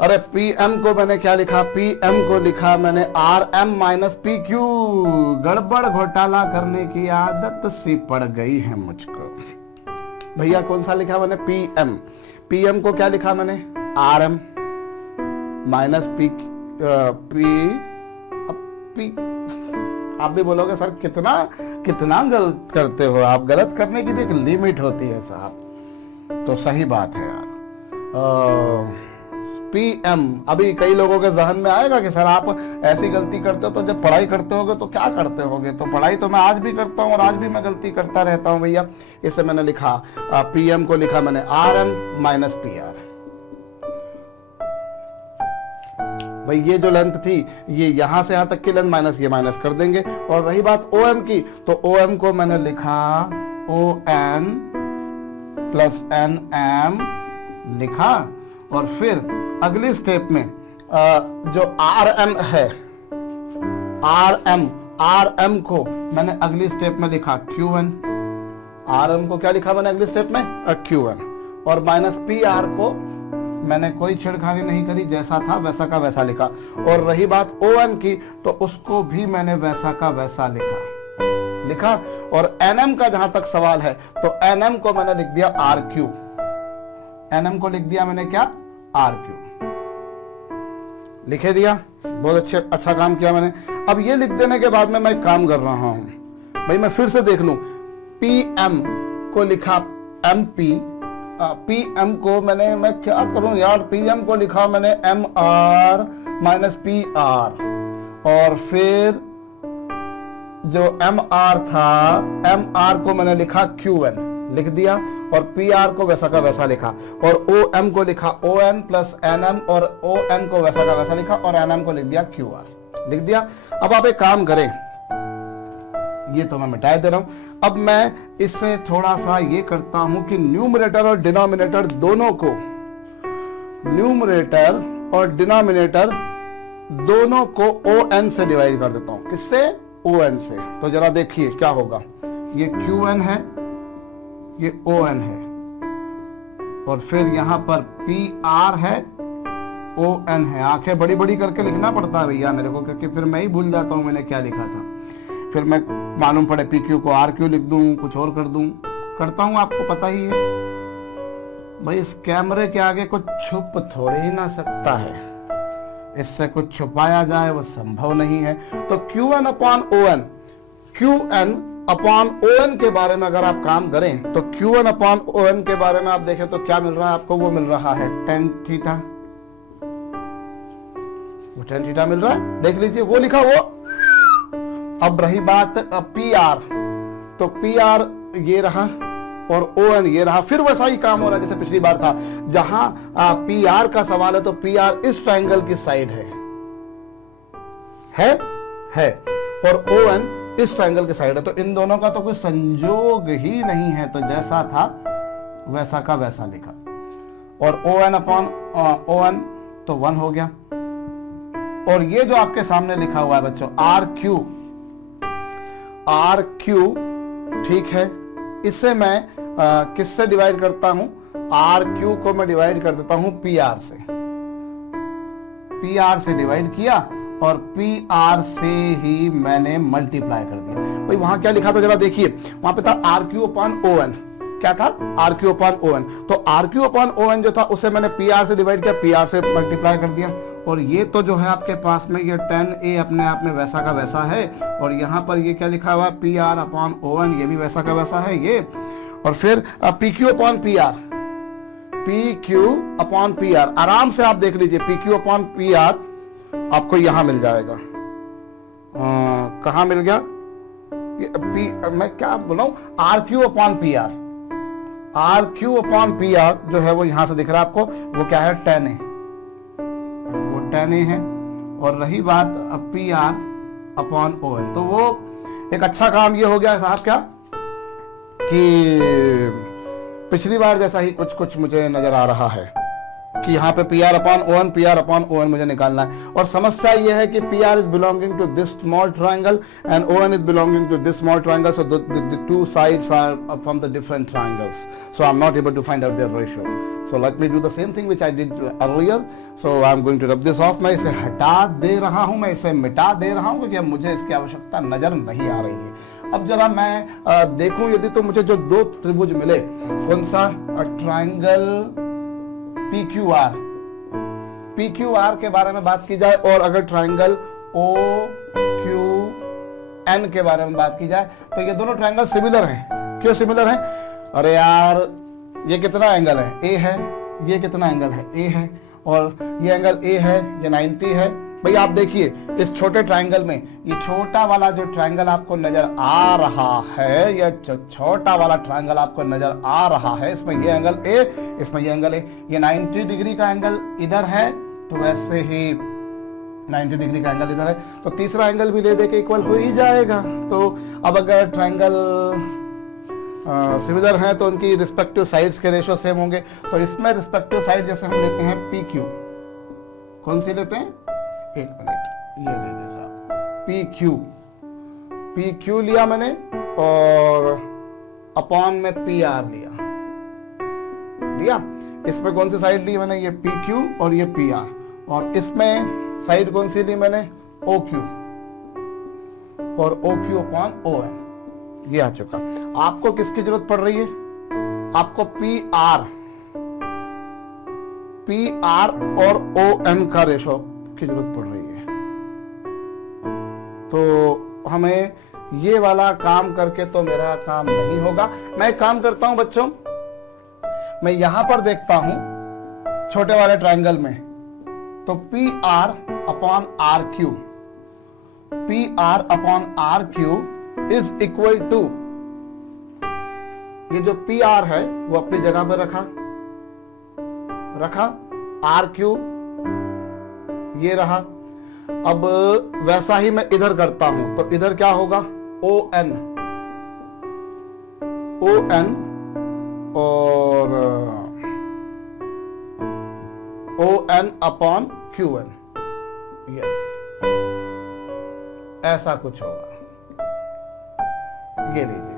अरे पीएम को मैंने क्या लिखा, पीएम को लिखा मैंने R M minus P Q. गड़बड़ घोटाला करने की आदत सी पड़ गई है मुझको। भैया कौन सा लिखा मैंने, पीएम, पीएम को क्या लिखा मैंने R M minus P P. आप भी बोलोगे सर कितना गलत करते हो आप, गलत करने की भी एक लिमिट होती है साहब। तो सही बात है यार, पीएम। अभी कई लोगों के जहन में आएगा कि सर आप ऐसी गलती करते हो तो जब पढ़ाई करते होगे तो क्या करते होगे, तो पढ़ाई तो मैं आज भी करता हूँ और आज भी मैं गलती करता रहता हूँ भैया। इससे मैंने लिखा पीएम को लिखा मैंने R M minus P R. भाई ये जो लेंथ थी ये यहां से यहां तक की लेंथ माइनस ये माइनस कर देंगे। और रही बात ओ एम की, तो ओ एम को मैंने लिखा O N plus N M लिखा। और फिर अगली स्टेप में जो आर एम है, आर एम को मैंने अगली स्टेप में लिखा क्यू एन। आर एम को क्या लिखा मैंने अगली स्टेप में क्यू एन। और माइनस पी आर को मैंने कोई छेड़खानी नहीं करी, जैसा था वैसा का वैसा लिखा। और रही बात ओ एन की, तो उसको भी मैंने वैसा का वैसा लिखा। और एन एम का जहां तक सवाल है तो एन एम को मैंने लिख दिया आर क्यू। एन एम को लिख दिया मैंने क्या, आर क्यू लिखे दिया। बहुत अच्छा काम किया मैंने। अब ये लिख देने के बाद में मैं काम कर रहा हूं भाई, मैं फिर से देख लूं, पी एम को लिखा एम पी, पीएम को मैं क्या करूं यार, पीएम को लिखा मैंने M R minus P R. और फिर जो एम आर था, एम आर को मैंने लिखा क्यू एन लिख दिया। और पी आर को वैसा का वैसा लिखा। और ओ एम को लिखा O N plus N M, और ओ एन को वैसा का वैसा लिखा। और एन एम को लिख दिया क्यू आर लिख दिया। अब आप एक काम करें, ये तो मैं मिटा दे रहा हूं। अब मैं इससे थोड़ा सा ये करता हूं कि न्यूमरेटर और डिनोमिनेटर दोनों को, न्यूमरेटर और डिनोमिनेटर दोनों को ओ एन से डिवाइड कर देता हूं। किससे, ओ एन से। तो जरा देखिए क्या होगा, ये क्यू एन है, ये ओ एन है, और फिर यहां पर पी आर है, ओ एन है। आंखें बड़ी बड़ी करके लिखना पड़ता है भैया मेरे को, क्योंकि फिर मैं ही भूल जाता हूं मैंने क्या लिखा था। फिर मैं मालूम पड़े पी क्यू को आर क्यू लिख दूं, कुछ और कर दूं, करता हूं, आपको पता ही है भाई। इस कैमरे के आगे कुछ छुप थोड़े ही ना सकता है, इससे कुछ छुपाया जाए वो संभव नहीं है। तो Q N upon O N, Q N upon O N के बारे में अगर आप काम करें तो Q N upon O N के बारे में आप देखें तो क्या मिल रहा है आपको, वो मिल रहा है टेन थीटा। वो टेन थीटा मिल रहा है, देख लीजिए वो लिखा वो। अब रही बात पी आर, तो पी आर ये रहा और ओ एन ये रहा। फिर वैसा ही काम हो रहा है जैसे पिछली बार था, जहां पी आर का सवाल है तो पी आर इस ट्राइंगल की साइड है। और ओ एन इस ट्रायंगल की साइड है, तो इन दोनों का तो कोई संयोग ही नहीं है, तो जैसा था वैसा का वैसा लिखा। और ON अपॉन ON तो 1 हो गया। और ये जो आपके सामने लिखा हुआ है बच्चों RQ, ठीक है, इसे मैं किससे डिवाइड करता हूं? RQ को मैं डिवाइड कर देता हूं PR से। PR से डिवाइड किया और PR से ही मैंने मल्टीप्लाई कर दिया। भाई वहां क्या लिखा था जरा देखिए, वहां पे था RQ अपॉन ON। क्या था? RQ upon ON। तो RQ अपॉन ON जो था उसे मैंने PR से डिवाइड किया, PR से मल्टीप्लाई कर दिया। और ये तो जो है आपके पास में ये 10A अपने आप में वैसा का वैसा है। और यहाँ पर ये क्या लिखा हुआ है? PR अपॉन ON, ये भी वैसा का वैसा है ये। और फिर PQ upon PR, PQ upon PR, आराम से आप देख लीजिए, PQ अपॉन PR आपको यहां मिल जाएगा। कहां मिल गया? मैं क्या बोला हूं? RQ upon PR, RQ upon PR जो है वो यहां से दिख रहा है आपको, वो क्या है? 10A, वो 10A है। और रही बात PR अपॉन ON, तो वो एक अच्छा काम ये हो गया साहब क्या कि पिछली बार जैसा ही कुछ कुछ मुझे नजर आ रहा है कि यहाँ पे PR अपॉन ON मुझे निकालना है। और समस्या ये है कि PR is belonging to this small triangle and ON is belonging to this small triangle, so the two sides are from the different triangles, so I'm not able to find out their ratio. So let me do the same thing which I did earlier. So I'm going to rub this off. मैं इसे हटा दे रहा हूँ, मैं इसे मिटा दे रहा हूँ क्योंकि अब मुझे इसकी आवश्यकता नजर नहीं आ रही है। अब जरा मैं देखूं यदि, तो मुझे जो दो त्रिभुज मिले, कौन सा? ट्रायंगल PQR के बारे में बात की जाए, और अगर ट्रायंगल OQN के बारे में बात की जाए, तो ये दोनों ट्रायंगल सिमिलर हैं। क्यों सिमिलर हैं? अरे यार, ये कितना एंगल है? A है। ये कितना एंगल है? A है। और ये एंगल A है, ये 90 है। भाई आप देखिए इस छोटे ट्रायंगल में, ये छोटा वाला जो ट्रायंगल आपको नजर आ रहा है, या छोटा वाला ट्रायंगल आपको नजर आ रहा है, इसमें ये एंगल A, इसमें ये एंगल A, ये 90 डिग्री का एंगल इधर है, तो वैसे ही 90 डिग्री का एंगल इधर है, तो तीसरा एंगल भी ले दे के इक्वल हो ही जाएगा। तो अब अगर ट्रायंगल सिमिलर हैं तो उनकी रिस्पेक्टिव साइड्स के रेशो सेम होंगे। तो इसमें रिस्पेक्टिव साइड जैसे हम लेते हैं PQ, कौन सी लेते हैं? एक मिनट, ये लीजिए साहब, PQ लिया मैंने, और अपॉन में PR लिया। इसमें कौन सी साइड ली मैंने? ये PQ और ये PR। और इसमें साइड कौन सी ली मैंने? OQ, और OQ अपॉन ON, ये आ चुका। आपको किसकी जरूरत पड़ रही है? आपको PR और ON का रेशो की जरूरत पड़ रही है। तो हमें ये वाला काम करके तो मेरा काम नहीं होगा। मैं एक काम करता हूं बच्चों, मैं यहां पर देखता हूं छोटे वाले ट्रायंगल में, तो PR upon RQ is equal to, ये जो PR है वो अपनी जगह पर रखा, RQ ये रहा। अब वैसा ही मैं इधर करता हूं, तो इधर क्या होगा? ON और ON अपॉन QN, यस, ऐसा कुछ होगा। ये लीजिए,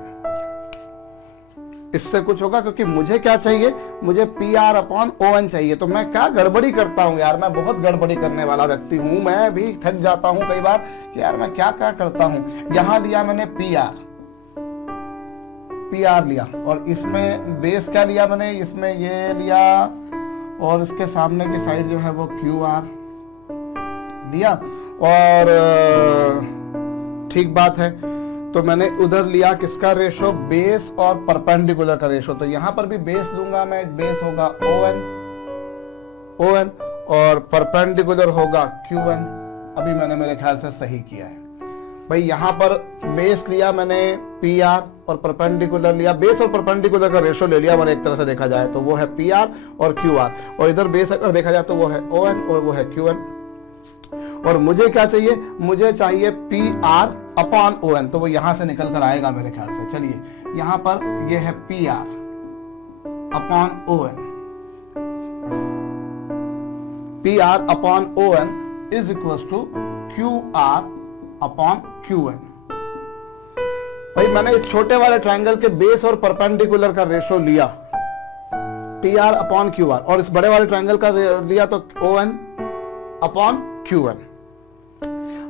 इससे कुछ होगा, क्योंकि मुझे क्या चाहिए? मुझे PR अपॉन ON चाहिए। तो मैं क्या गड़बड़ी करता हूं यार, मैं बहुत गड़बड़ी करने वाला व्यक्ति हूं, मैं भी थक जाता हूं कई बार कि यार मैं क्या क्या करता हूं। यहां लिया मैंने PR लिया, और इसमें बेस क्या लिया मैंने? इसमें ये लिया, और इसके सामने की साइड जो है वो QR लिया। और ठीक बात है, तो मैंने उधर लिया किसका रेशो? बेस और परपेंडिकुलर का रेशो। तो यहां पर भी बेस लूंगा मैं, बेस होगा ON और परपेंडिकुलर होगा QN। अभी मैंने मेरे ख्याल से सही किया है भाई। यहां पर बेस लिया मैंने PR और परपेंडिकुलर लिया, बेस और परपेंडिकुलर का रेशो ले लिया मैंने। एक तरह से देखा जाए तो वो है PR और QR, और इधर बेस अगर देखा जाए तो वो है ON और वो है QN। और मुझे क्या चाहिए, मुझे चाहिए P R upon O N, तो वो यहां से निकल कर आएगा मेरे ख्याल से। चलिए यहां पर ये है P R upon O N, P R upon O N is equal to Q R upon Q N. भाई मैंने इस छोटे वाले ट्रायंगल के बेस और परपेंडिकुलर का रेशो लिया P R upon Q R, और इस बड़े वाले ट्रायंगल का लिया तो O N upon Q N.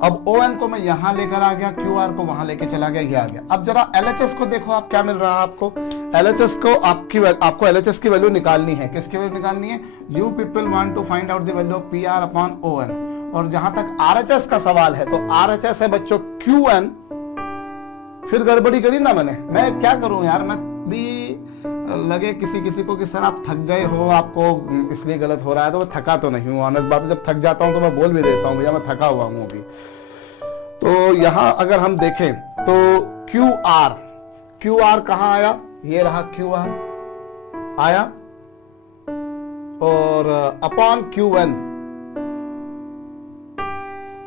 अब ओ एन को मैं यहां लेकर आ गया, क्यू आर को वहां लेके चला गया, ये आ गया। अब जरा एलएचएस को देखो, आप क्या मिल रहा है आपको, एलएचएस को आपको एलएचएस की वैल्यू निकालनी है। किसकी वैल्यू निकालनी है, you people want to find out the value of P R upon O N. और जहां तक आरएचएस का सवाल है, तो आरएचएस है बच्चों क्यू एन। फिर गड़बड़ी करी ना मैंने, मैं क्या करूं यार, मैं भी लगे किसी को कि सर आप थक गए हो, आपको इसलिए गलत हो रहा है, तो मैं थका तो नहीं हूँ। ऑनेस्ट बात है, जब थक जाता हूं तो मैं बोल भी देता हूं भैया मैं थका हुआ हूं अभी। तो यहां अगर हम देखें तो क्यू आर कहां आया, ये रहा क्यू आर आया, और अपॉन क्यू एन।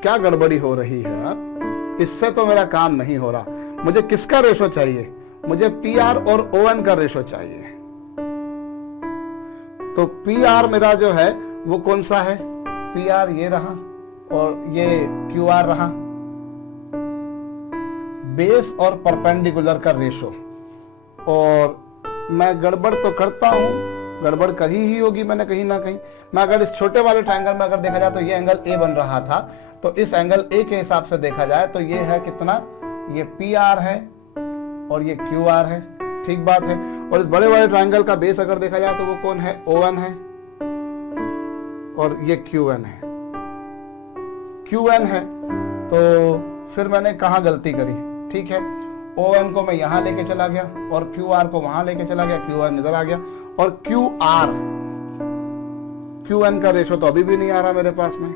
क्या गड़बड़ी हो रही है यार, इससे तो मेरा काम नहीं हो रहा। मुझे किसका रेशो चाहिए, मुझे पी आर और ओ एन का रेशो चाहिए। तो पी आर मेरा जो है वो कौन सा है, पी आर ये रहा और ये क्यू आर रहा, बेस और परपेंडिकुलर का रेशो। और मैं गड़बड़ तो करता हूं, गड़बड़ करी ही होगी मैंने कहीं ना कहीं। मैं अगर इस छोटे वाले ट्रायंगल में अगर देखा जाए तो ये एंगल ए बन रहा था, तो इस एंगल ए के हिसाब से देखा जाए तो ये है कितना, ये पी आर है और ये क्यू आर है, ठीक बात है। और इस बड़े वाले ट्रायंगल का बेस अगर देखा जाए तो वो कौन है, ओ एन है, और ये क्यू एन है, क्यू एन है। तो फिर मैंने कहां गलती करी, ठीक है, ओ एन को मैं यहां लेके चला गया और क्यू आर को वहां लेके चला गया, क्यू आर इधर आ गया, और क्यू आर क्यू एन का रेशो तो अभी भी नहीं आ रहा मेरे पास में,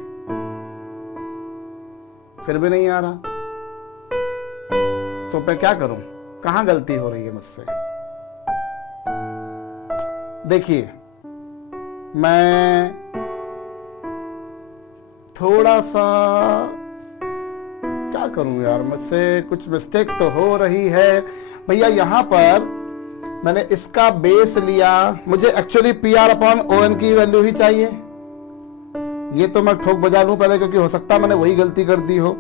फिर भी नहीं आ रहा। तो मैं क्या करूं, कहां गलती हो रही है मुझसे। देखिए मैं थोड़ा सा क्या करूं यार, मुझसे कुछ मिस्टेक तो हो रही है भैया। यहां पर मैंने इसका बेस लिया, मुझे actually P R upon O N की वैल्यू ही चाहिए। ये तो मैं ठोक बजा लूं पहले, क्योंकि हो सकता है मैंने वही गलती कर दी हो,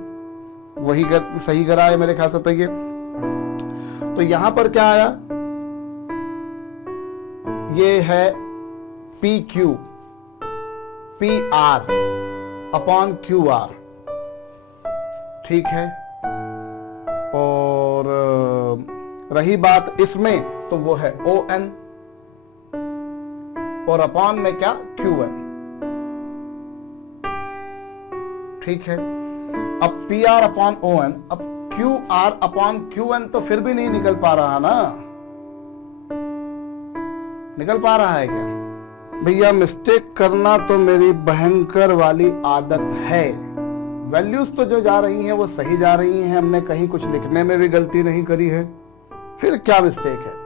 वही सही करा है मेरे ख्याल से। तो यहां पर क्या आया, ये है P Q, P R upon Q are, ठीक है। और रही बात इसमें तो वो है ओ एन, और अपॉन में क्या, क्यू एन, ठीक है। अब P R upon O N, अब Q R upon Q N तो फिर भी नहीं निकल पा रहा ना, निकल पा रहा है क्या भैया। मिस्टेक करना तो मेरी भयंकर वाली आदत है। वैल्यूज तो जो जा रही हैं वो सही जा रही हैं, हमने कहीं कुछ लिखने में भी गलती नहीं करी है, फिर क्या मिस्टेक है।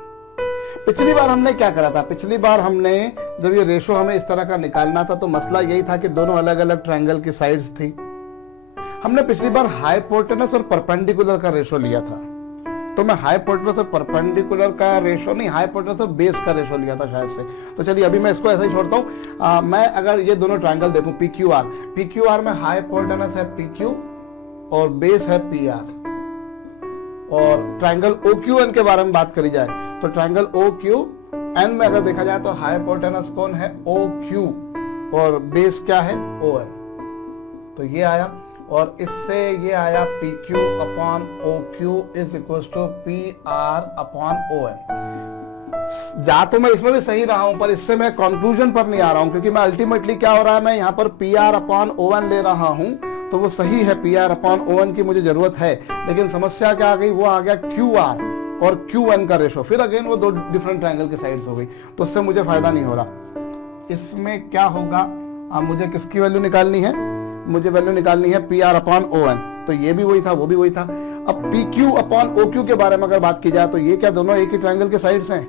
पिछली बार हमने क्या करा था, पिछली बार हमने जब ये रेशो हमें इस तरह का निकालना था तो मसला यही था कि दोनों अलग अलग ट्रायंगल की साइड्स थी। हमने पिछली बार हाइपोटेनस और परपेंडिकुलर का रेशो लिया था, तो मैं हाइपोटेनस और परपेंडिकुलर का रेशो नहीं, हाइपोटेनस और बेस का रेशो लिया था शायद से। तो चलिए अभी मैं इसको ऐसे ही छोड़ता हूं। मैं अगर ये दोनों ट्रायंगल देखूं पी क्यू आर में हाइपोटेनस है पी क्यू और बेस है पी आर, और ट्रायंगल ओ क्यू एन के बारे में बात करी जाए तो ट्रायंगल ओ क्यू एन में अगर देखा जाए तो हाइपोटेनस कौन है, ओ क्यू, और बेस क्या है, ओ एन। तो ये आया, और इससे ये आया P Q upon O Q is equal to P R upon O N. जा तो मैं इसमें भी सही रहा हूं, पर इससे मैं कंक्लूजन पर नहीं आ रहा हूं, क्योंकि मैं अल्टीमेटली क्या हो रहा है, मैं यहां पर P R upon O N ले रहा हूं, तो वो सही है, P R upon O N की मुझे जरूरत है। लेकिन समस्या क्या आ गई, वो आ गया क्यू आर और क्यू एन का रेशो, फिर अगेन वो दो डिफरेंट ट्रायंगल की साइड्स हो गई, तो उससे मुझे फायदा नहीं हो रहा। इसमें क्या होगा, मुझे किसकी वैल्यू निकालनी है, मुझे वैल्यू निकालनी है P R upon O N, तो ये भी वही था वो भी वही था। अब P Q upon O Q के बारे में अगर बात की जाए तो ये क्या दोनों एक ही ट्रायंगल के साइड्स हैं,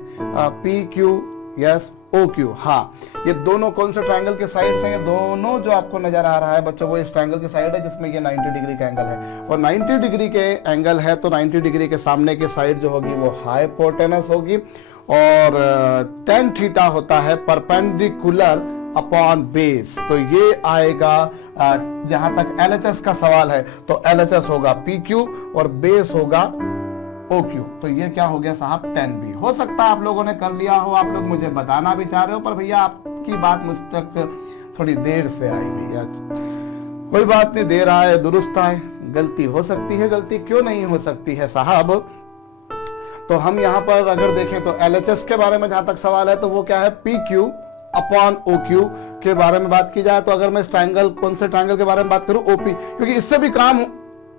P Q, yes O Q. हाँ, ये दोनों कौन से ट्रायंगल के साइड्स हैं? ये दोनों जो आपको नजर आ रहा है बच्चों, वो इस ट्रायंगल की साइड है जिसमें ये 90 डिग्री का एंगल है। और 90 डिग्री के एंगल है तो 90 डिग्री के सामने की साइड जो होगी वो हाइपोटेनस होगी। और tan थीटा होता है परपेंडिकुलर अपॉन बेस, तो ये आएगा जहां तक LHS का सवाल है तो LHS होगा PQ और बेस होगा OQ। तो ये क्या हो गया साहब? tan B। हो सकता है आप लोगों ने कर लिया हो, आप लोग मुझे बताना भी चाह रहे हो, पर भैया आपकी बात मुझ तक थोड़ी देर से आई भैया। कोई बात नहीं, देर आए दुरुस्त आए, गलती हो सकती है, गलती क्यों नहीं हो सकती है साहब। तो हम यहाँ पर अगर देखें तो LHS के बारे में जहां तक सवाल है तो वो क्या है? PQ अपॉन OQ के बारे में बात की जाए तो अगर मैं इस ट्रायंगल, कौन से ट्रायंगल के बारे में बात करूं? OP, क्योंकि इससे भी काम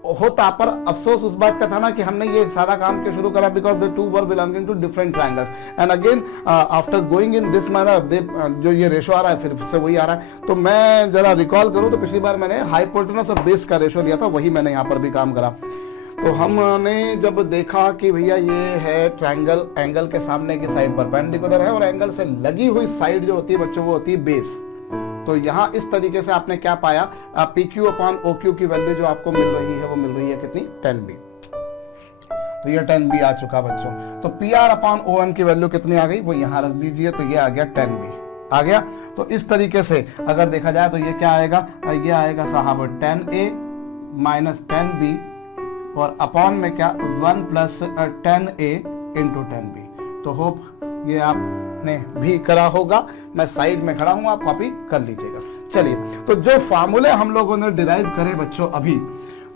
होता, पर अफसोस उस बात का था ना कि हमने ये सारा काम क्यों शुरू करा, because the two were belonging to different triangles and again after going in this manner जो ये रेशो आ रहा है फिर से वही आ रहा है। तो मैं जरा रिकॉल करूं तो पिछली बार मैंने हाइपोटेनस और बेस का रेशो लिया था, वही मैंने यहाँ पर भी काम करा। तो हमने जब देखा कि भैया ये है ट्रायंगल, एंगल के सामने की साइड परपेंडिकुलर है और एंगल से लगी हुई साइड जो होती है बच्चों वो होती है बेस। तो यहाँ इस तरीके से आपने क्या पाया? PQ अपॉन OQ की वैल्यू जो आपको मिल रही है वो मिल रही है कितनी? tan B। तो ये tan B आ चुका बच्चों। तो PR अपॉन ON की वैल्यू कितनी आ गई? वो यहाँ रख दीजिए, तो ये आ गया tan B आ गया। तो इस तरीके से अगर देखा जाए तो ये क्या आएगा? ये आएगा साहब tan A minus tan B और अपॉन में क्या? 1 plus tan A into tan B। तो होप ये आपने भी करा होगा, मैं साइड में खड़ा हूं, आप कॉपी कर लीजिएगा। चलिए, तो जो फार्मूले हम लोगों ने डिराइव करे बच्चों, अभी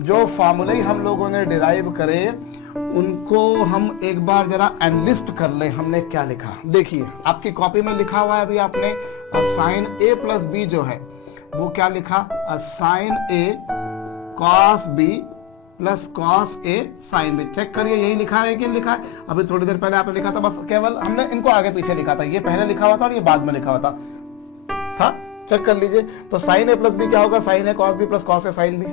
जो फार्मूले हम लोगों ने डिराइव करे उनको हम एक बार जरा एनालिस्ट कर ले। हमने क्या लिखा देखिए, आपकी कॉपी में लिखा हुआ है अभी आपने साइन A प्लस B जो है वो क्या लिखा? Sine A cos B plus cos A sine B। Check करिए, यही लिखा है कि लिखा है? अभी थोड़ी देर पहले आपने लिखा था, बस केवल हमने इनको आगे पीछे लिखा था, ये पहले लिखा हुआ था और ये बाद में लिखा हुआ था। चेक कर लीजिए। तो साइन A प्लस B क्या होगा? Sine A cos B plus cos A sine B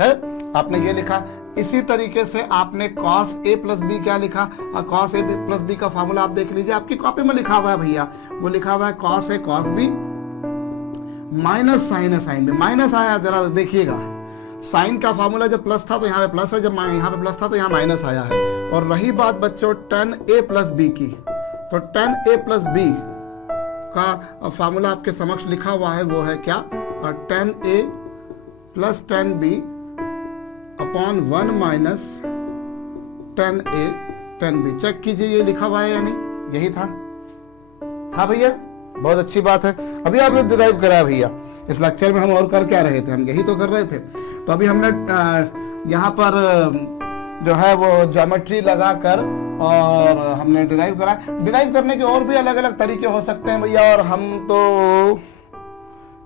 है, आपने ये लिखा। इसी तरीके से आपने कॉस A प्लस B क्या लिखा? कॉस A प्लस B का फॉर्मूला आप देख लीजिए, आपकी कॉपी में लिखा हुआ है भैया, वो लिखा हुआ है cos A cos B minus sine A sine B। Minus आया, जरा देखिएगा, साइन का फॉर्मूला जब प्लस था तो यहाँ पे प्लस है, जब यहाँ पे प्लस था तो यहाँ माइनस आया है। और रही बात बच्चों tan A प्लस B की, तो tan A प्लस B का फॉर्मूला आपके समक्ष लिखा हुआ है, वो है क्या? tan A plus tan B upon 1 minus tan A tan B। Check कीजिए ये लिखा हुआ है या नहीं? यही था भैया, बहुत अच्छी बात है। अभी आपने डिराइव करा भैया, इस लेक्चर में हम और कर क्या रहे थे? हम यही तो कर रहे थे। तो अभी हमने यहाँ पर जो है वो ज्योमेट्री लगाकर और हमने डिराइव करा। डिराइव करने के और भी अलग अलग तरीके हो सकते हैं भैया, और हम तो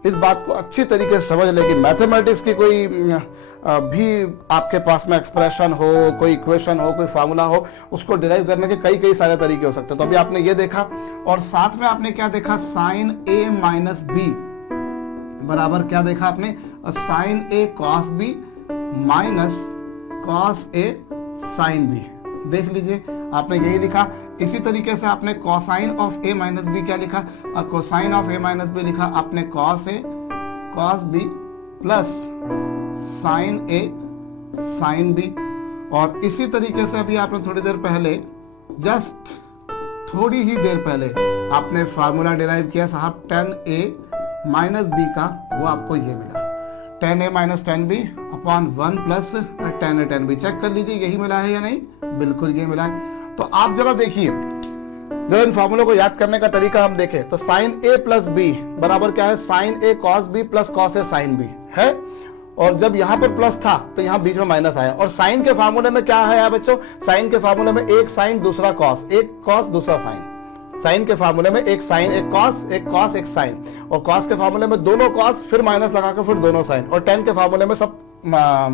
इस बात को अच्छी तरीके से समझ ले कि मैथमेटिक्स की कोई भी आपके पास में एक्सप्रेशन हो, कोई इक्वेशन हो, कोई फार्मूला हो, उसको डिराइव करने के कई सारे तरीके हो सकते हैं। तो अभी आपने ये देखा और साथ में आपने क्या देखा? साइन A माइनस B बराबर क्या देखा आपने? Sine A cos B minus cos A sine B। देख लीजिए, आपने यही लिखा। इसी तरीके से आपने cosine of A minus B क्या लिखा? Cosine of A minus B लिखा आपने cos A cos B plus sine A sine B। और इसी तरीके से अभी आपने थोड़ी देर पहले, जस्ट थोड़ी ही देर पहले आपने फार्मूला डिराइव किया साहब tan A माइनस B का, वो आपको ये मिला tan A minus tan B upon 1 plus tan A tan B। Check कर लीजिए यही मिला है या नहीं? बिल्कुल ये मिला है। तो आप जरा देखिए, जब इन फॉर्मूलों को याद करने का तरीका हम देखें तो साइन A प्लस B बराबर क्या है? Sine A cos B plus cos A sine B है। और जब यहाँ पर प्लस था तो यहाँ बीच में माइनस आया। और साइन के फार्मूले में क्या है बच्चों? साइन के फार्मूले में एक साइन दूसरा कॉस, एक कॉस दूसरा साइन। साइन के फार्मूले में एक साइन एक कॉस एक साइन। और कॉस के फार्मूले में दोनों कॉस फिर माइनस लगाकर फिर दोनों साइन। और टेन के फार्मूले में सब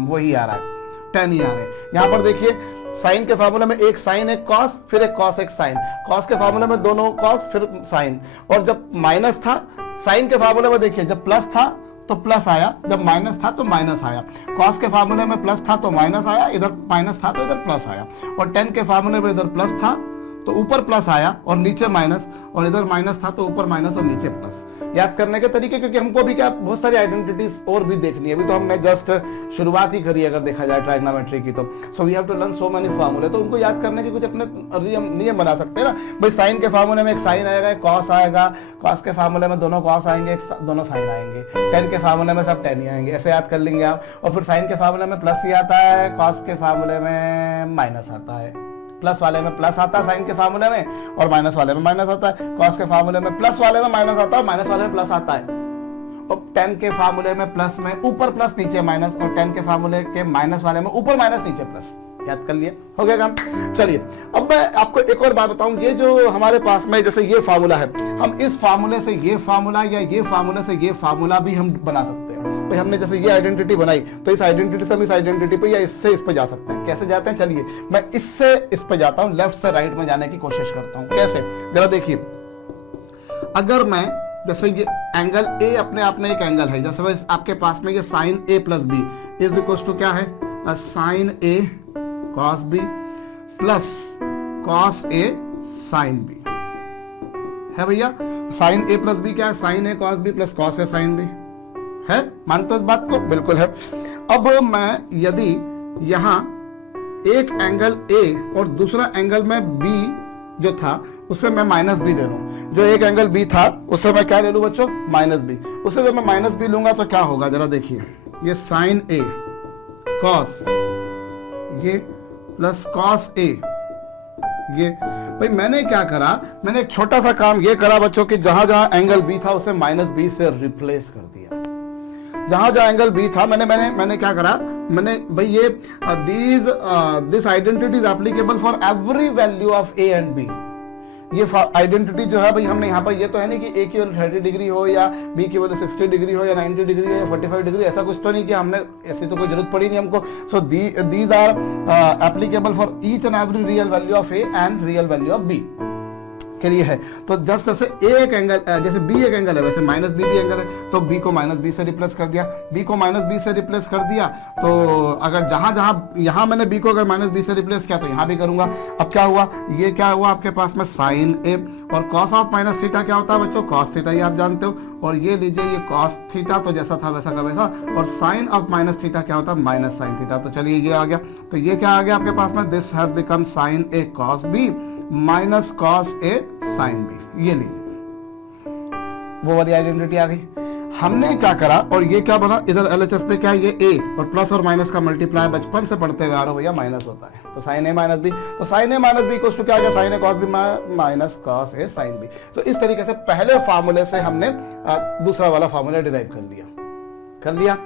वही आ रहा है, 10 ही आ रहे हैं। यहाँ पर देखिए, साइन के फार्मूले में एक साइन एक कॉस, फिर एक कॉस एक साइन। कॉस के फार्मूले में दोनों कॉस फिर साइन। और जब माइनस था, साइन के फार्मूले में देखिए जब प्लस था तो प्लस आया, जब माइनस था तो माइनस आया। कॉस के फार्मूले में प्लस था तो माइनस आया, इधर माइनस था तो इधर प्लस आया। और टेन के फार्मूले में इधर प्लस था तो ऊपर प्लस आया और नीचे माइनस, और इधर माइनस था तो ऊपर माइनस और नीचे प्लस। याद करने के तरीके, क्योंकि हमको भी क्या बहुत सारी आइडेंटिटीज और भी देखनी है, अभी तो हमने जस्ट शुरुआत ही करी अगर देखा जाए ट्राइगोनोमेट्री की, तो so we have to learn so many फार्मूले। तो उनको याद करने के कुछ अपने नियम बना सकते हैं ना भाई। साइन के फार्मूले में एक साइन आएगा, एक कॉस आएगा, कॉस के फार्मूले में दोनों कॉस आएंगे, एक दोनों साइन आएंगे, टेन के फार्मूले में सब टेन ही आएंगे, ऐसे याद कर लेंगे आप। और फिर साइन के फार्मूले में प्लस ही आता है, कॉस के फार्मूले में माइनस आता है, प्लस वाले में प्लस आता है साइन के फार्मूले में, और माइनस वाले में माइनस आता है। कॉस के फार्मूले में प्लस वाले में माइनस आता है, माइनस वाले में प्लस आता है। और टेन के फार्मूले में प्लस में ऊपर प्लस नीचे माइनस, और टेन के फार्मूले के माइनस वाले में ऊपर माइनस नीचे प्लस। याद कर लिया, हो गया काम। चलिए अब मैं आपको एक और बात बताऊं, ये जो हमारे पास में जैसे ये फार्मूला है, हम इस फार्मूले से ये फार्मूला या ये फार्मूले से ये फार्मूला भी हम बना सकते हैं। तो हमने जैसे ये आइडेंटिटी बनाई, तो इस आइडेंटिटी से हम इस आइडेंटिटी पे या इससे इस पे जा सकते हैं। कैसे जाते हैं, चलिए मैं इससे इस पे जाता हूं, लेफ्ट से राइट में जाने की कोशिश करता हूं। कैसे, जरा देखिए, अगर मैं जैसे ये एंगल ए अपने आप में एक एंगल है, जैसे आपके पास में ये sine A plus B is equal to क्या है, sine A cos B plus cos A sine B है भैया। साइन ए प्लस बी क्या है, sine A cos B plus cos A sine B है। मानते हो इस बात को? बिल्कुल है। अब मैं यदि यहां एक एंगल ए और दूसरा एंगल में बी जो था उससे मैं माइनस बी ले लूं, जो एक एंगल बी था उससे मैं क्या ले लूं बच्चों, माइनस बी। उससे जब मैं माइनस बी लूंगा तो क्या होगा, जरा देखिए, ये साइन ए कॉस ये प्लस कॉस ए ये। भाई मैंने क्या करा, मैंने एक छोटा सा काम ये करा बच्चों कि जहां जहां एंगल बी था उसे माइनस बी से रिप्लेस कर दिया। जहां जहां एंगल बी था मैंने क्या करा, मैंने भाई ये this identity is applicable for every value of A and B. ये आइडेंटिटी जो है भाई, हमने यहाँ पर ये तो है नहीं कि ए की वैल्यू 30 डिग्री हो या बी की वैल्यू 60 डिग्री हो या 90 डिग्री हो या 45 डिग्री, ऐसा कुछ तो नहीं कि हमने, ऐसी तो कोई जरूरत पड़ी नहीं हमको। So these are applicable for each and every real value of A and real value of B के लिए है। तो जस्ट जैसे ए एक एंगल, जैसे बी एक एंगल है वैसे माइनस बी भी एंगल है, तो बी को माइनस बी से रिप्लेस कर दिया, बी को माइनस बी से रिप्लेस कर दिया। तो अगर जहां जहां यहां मैंने बी को अगर माइनस बी से रिप्लेस किया तो यहां भी करूंगा। अब क्या हुआ, ये क्या हुआ आपके पास में साइन ए, और कॉस ऑफ माइनस थीटा क्या होता है बच्चों, कॉस थीटा, ये आप जानते हो। और ये लीजिए ये कॉस थीटा, तो जैसा था वैसा का वैसा, और साइन ऑफ माइनस थीटा क्या होता है, माइनस साइन थीटा। तो चलिए ये आ गया, तो ये क्या आ गया आपके पास में, this has become sine A cos B minus cos A sine B. ये लीजिए वो वाली आइडेंटिटी आ गई। हमने क्या करा, और ये क्या बना, इधर एलएचएस पे क्या है, ये ए और प्लस और माइनस का मल्टीप्लाई बचपन से पढ़ते हुए आ रहा हो भैया, माइनस होता है। तो साइन ए माइनस बी, तो साइन ए माइनस बी को क्या आ गया, sign A cos B minus cos A sine B. तो इस तरीके से पहले फार्मूले से हमने दूसरा वाला फार्मूला डिराइव कर लिया।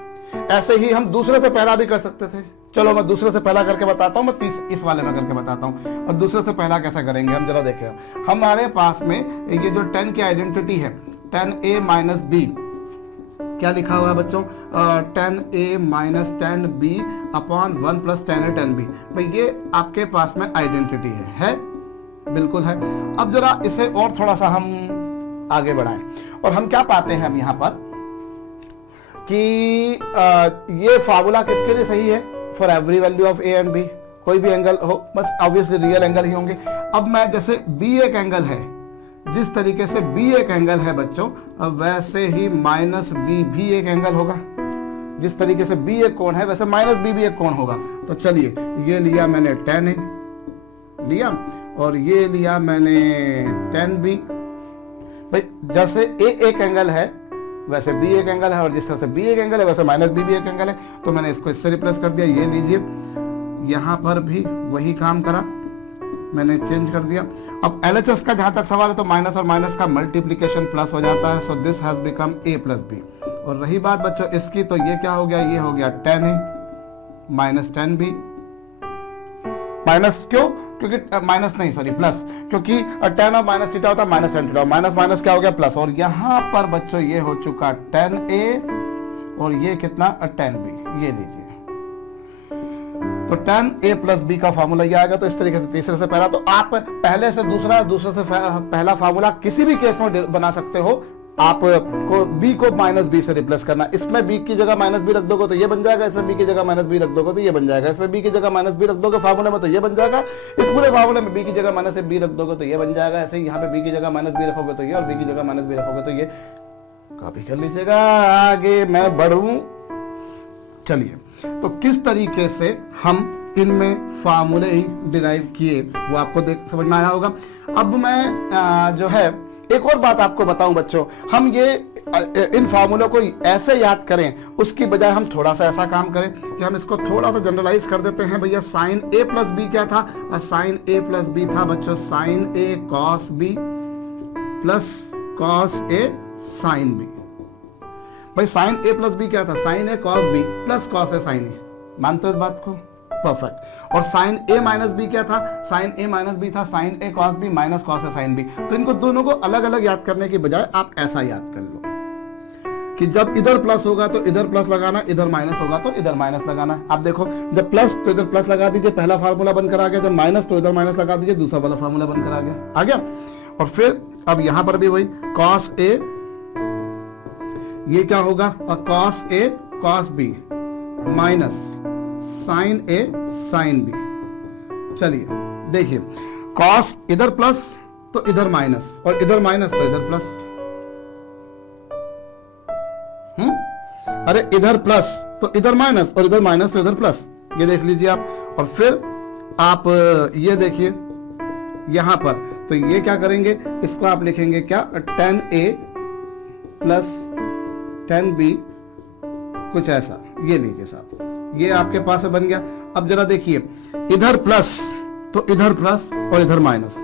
ऐसे ही हम दूसरे से पहला भी कर सकते थे। चलो मैं दूसरे से पहला करके बताता हूं, मैं इस वाले में करके बताता हूं। और दूसरे से पहला कैसा करेंगे हम, जरा देखिए। हमारे पास में ये जो 10 की आइडेंटिटी है, 10a माइनस बी, क्या लिखा हुआ है बच्चों, 10a minus 10b upon 1 plus 10a 10b। भाई ये आपके पास में आइडेंटिटी है? बिल्कुल है। अब जरा इसे और थोड़ा सा हम आगे बढ़ाएं, और हम क्या पाते हैं हम यहाँ पर कि ये फार्मूला किसके लिए सही है, for every value of A and B. कोई भी एंगल हो, बस ऑब्वियसली रियल एंगल ही होंगे। अब मैं जैसे बी एक एंगल है, जिस तरीके से बी एक एंगल है बच्चों, वैसे ही माइनस बी भी एक एंगल होगा। जिस तरीके से बी एक कोण है वैसे माइनस बी भी एक कोण होगा। तो चलिए ये लिया मैंने 10 लिया, और ये लिया मैंने 10b। भाई जैसे ए एक एंगल है वैसे बी एक एंगल है, और जिस तरह से बी एक एंगल है वैसे माइनस बी भी एक एंगल है। तो मैंने इसको इससे रिप्लेस कर दिया। ये लीजिए, यहां पर भी वही काम करा, मैंने चेंज कर दिया। अब एलएचएस का जहां तक सवाल है तो माइनस और माइनस का मल्टीप्लीकेशन प्लस हो जाता है। So this has become A plus B. और रही बात बच्चों इसकी, तो ये क्या हो गया, ये हो गया 10a माइनस 10b। माइनस क्यों, क्योंकि माइनस नहीं सॉरी प्लस, क्योंकि 10 और माइनस थीटा होता है minus tan theta, minus minus क्या हो गया प्लस। और यहां पर बच्चों ये हो चुका 10a और ये कितना 10b। ये लीजिए, तो 10a प्लस b का फार्मूला ये आएगा। तो इस तरीके से तीसरे से पहला, तो आप पहले से दूसरा, दूसरे से पहला फार्मूला किसी भी केस में बना सकते हो, आप को b को माइनस बी से रिप्लेस करना। इसमें b की जगह माइनस बी रख दोगे तो ये बन जाएगा, इसमें b की जगह माइनस बी रख दोगे तो ये बन जाएगा, इसमें b की जगह माइनस बी रख दोगे फार्मूले में तो ये बन जाएगा, इस पूरे फार्मूले में b की जगह माइनस बी रख दोगे तो ये बन जाएगा। ऐसे ही यहाँ पे b की जगह माइनस बी रखोगे तो ये, और b की जगह माइनस बी रखोगे तो ये। कॉपी कर लीजिएगा, आगे मैं बढ़ूं। चलिए, तो किस तरीके से हम इनमें फार्मूले डिराइव किए वो आपको देख समझ में आया होगा। अब मैं जो है एक और बात आपको बताऊं बच्चों, हम ये इन फार्मूलों को ऐसे याद करें उसकी बजाय हम थोड़ा सा ऐसा काम करें कि हम इसको थोड़ा सा जनरलाइज कर देते हैं। भैया साइन ए प्लस बी क्या था? साइन ए प्लस बी था बच्चों sign A cos B plus cos A sine B. भाई साइन ए प्लस बी क्या था? Sign A cos B plus cos A sign ए। मानते हो इस बात को? परफेक्ट। और साइन ए माइनस बी क्या था? साइन ए माइनस बी था sign A cos B minus cos A sine B. तो इनको दोनों को अलग अलग याद करने की बजाय आप ऐसा याद कर लो कि जब इधर प्लस होगा तो इधर प्लस लगाना, इधर माइनस होगा तो इधर माइनस लगाना। आप देखो, जब प्लस तो इधर प्लस लगा दीजिए, पहला फार्मूला बनकर आ गया। जब माइनस तो इधर माइनस लगा दीजिए, दूसरा वाला फार्मूला बनकर आ गया। और फिर अब यहां पर भी वही कॉस ए, ये क्या होगा? और cos A cos B minus sign A sine B. चलिए देखिए, कॉस इधर प्लस तो इधर माइनस, और इधर माइनस तो इधर प्लस। अरे इधर प्लस तो इधर माइनस, और इधर माइनस तो इधर प्लस। ये देख लीजिए आप। और फिर आप ये देखिए यहां पर, तो ये क्या करेंगे? इसको आप लिखेंगे क्या? tan a plus tan b, कुछ ऐसा। ये लीजिए साहब, ये आपके पास बन गया। अब जरा देखिए, इधर प्लस तो इधर प्लस और इधर माइनस,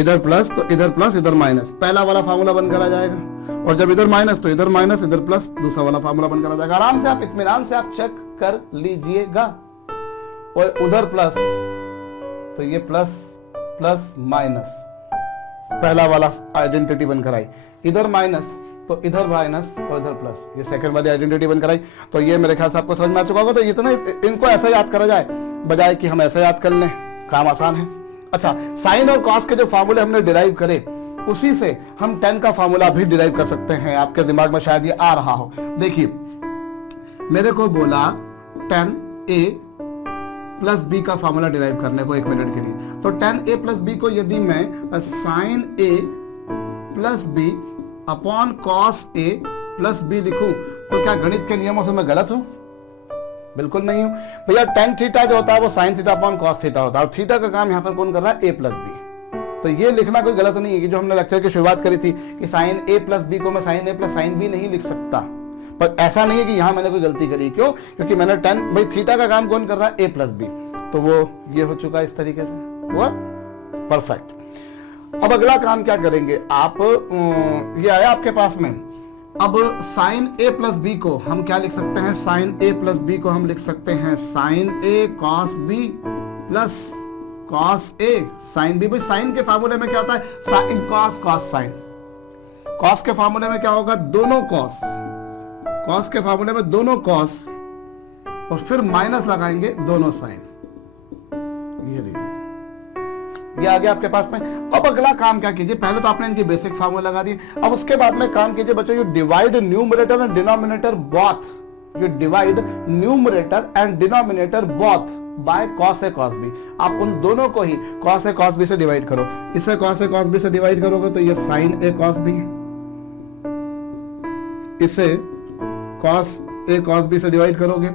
इधर प्लस तो इधर प्लस इधर माइनस, पहला वाला फार्मूला बनकर आ जाएगा। और जब इधर माइनस तो इधर माइनस इधर प्लस, दूसरा वाला फार्मूला बनकर आ जाएगा। आराम से आप इत्मीनान से आप चेक कर लीजिएगा। और उधर प्लस तो ये प्लस प्लस माइनस, पहला वाला आइडेंटिटी बनकर आई। इधर माइनस तो इधर माइनस और इधर प्लस, ये सेकंड वाली आइडेंटिटी बनकर आई। तो ये मेरे ख्याल से आपको समझ में आ चुका होगा। तो इतना इनको ऐसा याद करा जाए बजाय कि हम ऐसा याद कर लें, काम आसान है। अच्छा, साइन और कॉस के जो फार्मूले हमने डिराइव करे उसी से हम tan का फार्मूला भी डिराइव कर सकते हैं। आपके दिमाग में शायद ये आ रहा हो। देखिए, मेरे को बोला tan a प्लस बी का फार्मूला डिराइव करने को 1 मिनट के लिए। तो tan a प्लस बी को यदि मैं sine a plus B upon cos A plus B लिखूं तो क्या गणित के नियमों से मैं गलत हूं? बिल्कुल नहीं हूं भैया। tan थीटा जो होता है वो sine theta upon cos theta होता है, और थीटा का काम यहां पर कौन कर रहा है? a plus B. तो ये लिखना कोई गलत नहीं है कि जो हमने लेक्चर की शुरुआत करी थी कि साइन a प्लस बी को मैं sine a plus sine B नहीं लिख सकता। पर ऐसा नहीं है कि यहां मैंने कोई गलती करी। क्यों? क्योंकि मैंने tan, भाई थीटा का काम कौन कर रहा है? a plus B. तो वो ये हो चुका है इस तरीके से, हुआ परफेक्ट। अब अगला काम क्या करेंगे आप? ये आया आपके पास में। अब साइन ए प्लस बी को हम क्या लिख सकते हैं? साइन ए प्लस बी को हम लिख सकते हैं sign A cos B plus cos A sine B. भाई साइन के फार्मूले में क्या होता है? Sine cos cos sine. Cos के फार्मूले में क्या होगा? दोनों कॉस। कॉस के फार्मूले में दोनों कॉस, और फिर माइनस लगाएंगे दोनों साइन। ये लीजिए, ये आ गया आपके पास में। अब अगला काम क्या कीजिए? पहले तो आपने इनकी बेसिक फार्मूला लगा दी। अब उसके बाद में काम कीजिए बच्चों, you divide numerator and denominator both. You divide numerator and denominator both by cos a cos b। आप उन दोनों को ही cos a cos b से डिवाइड करो। इसे cos a cos b से डिवाइड करोगे तो ये sin a cos b, इसे cos a cos b से डिवाइड करोगे।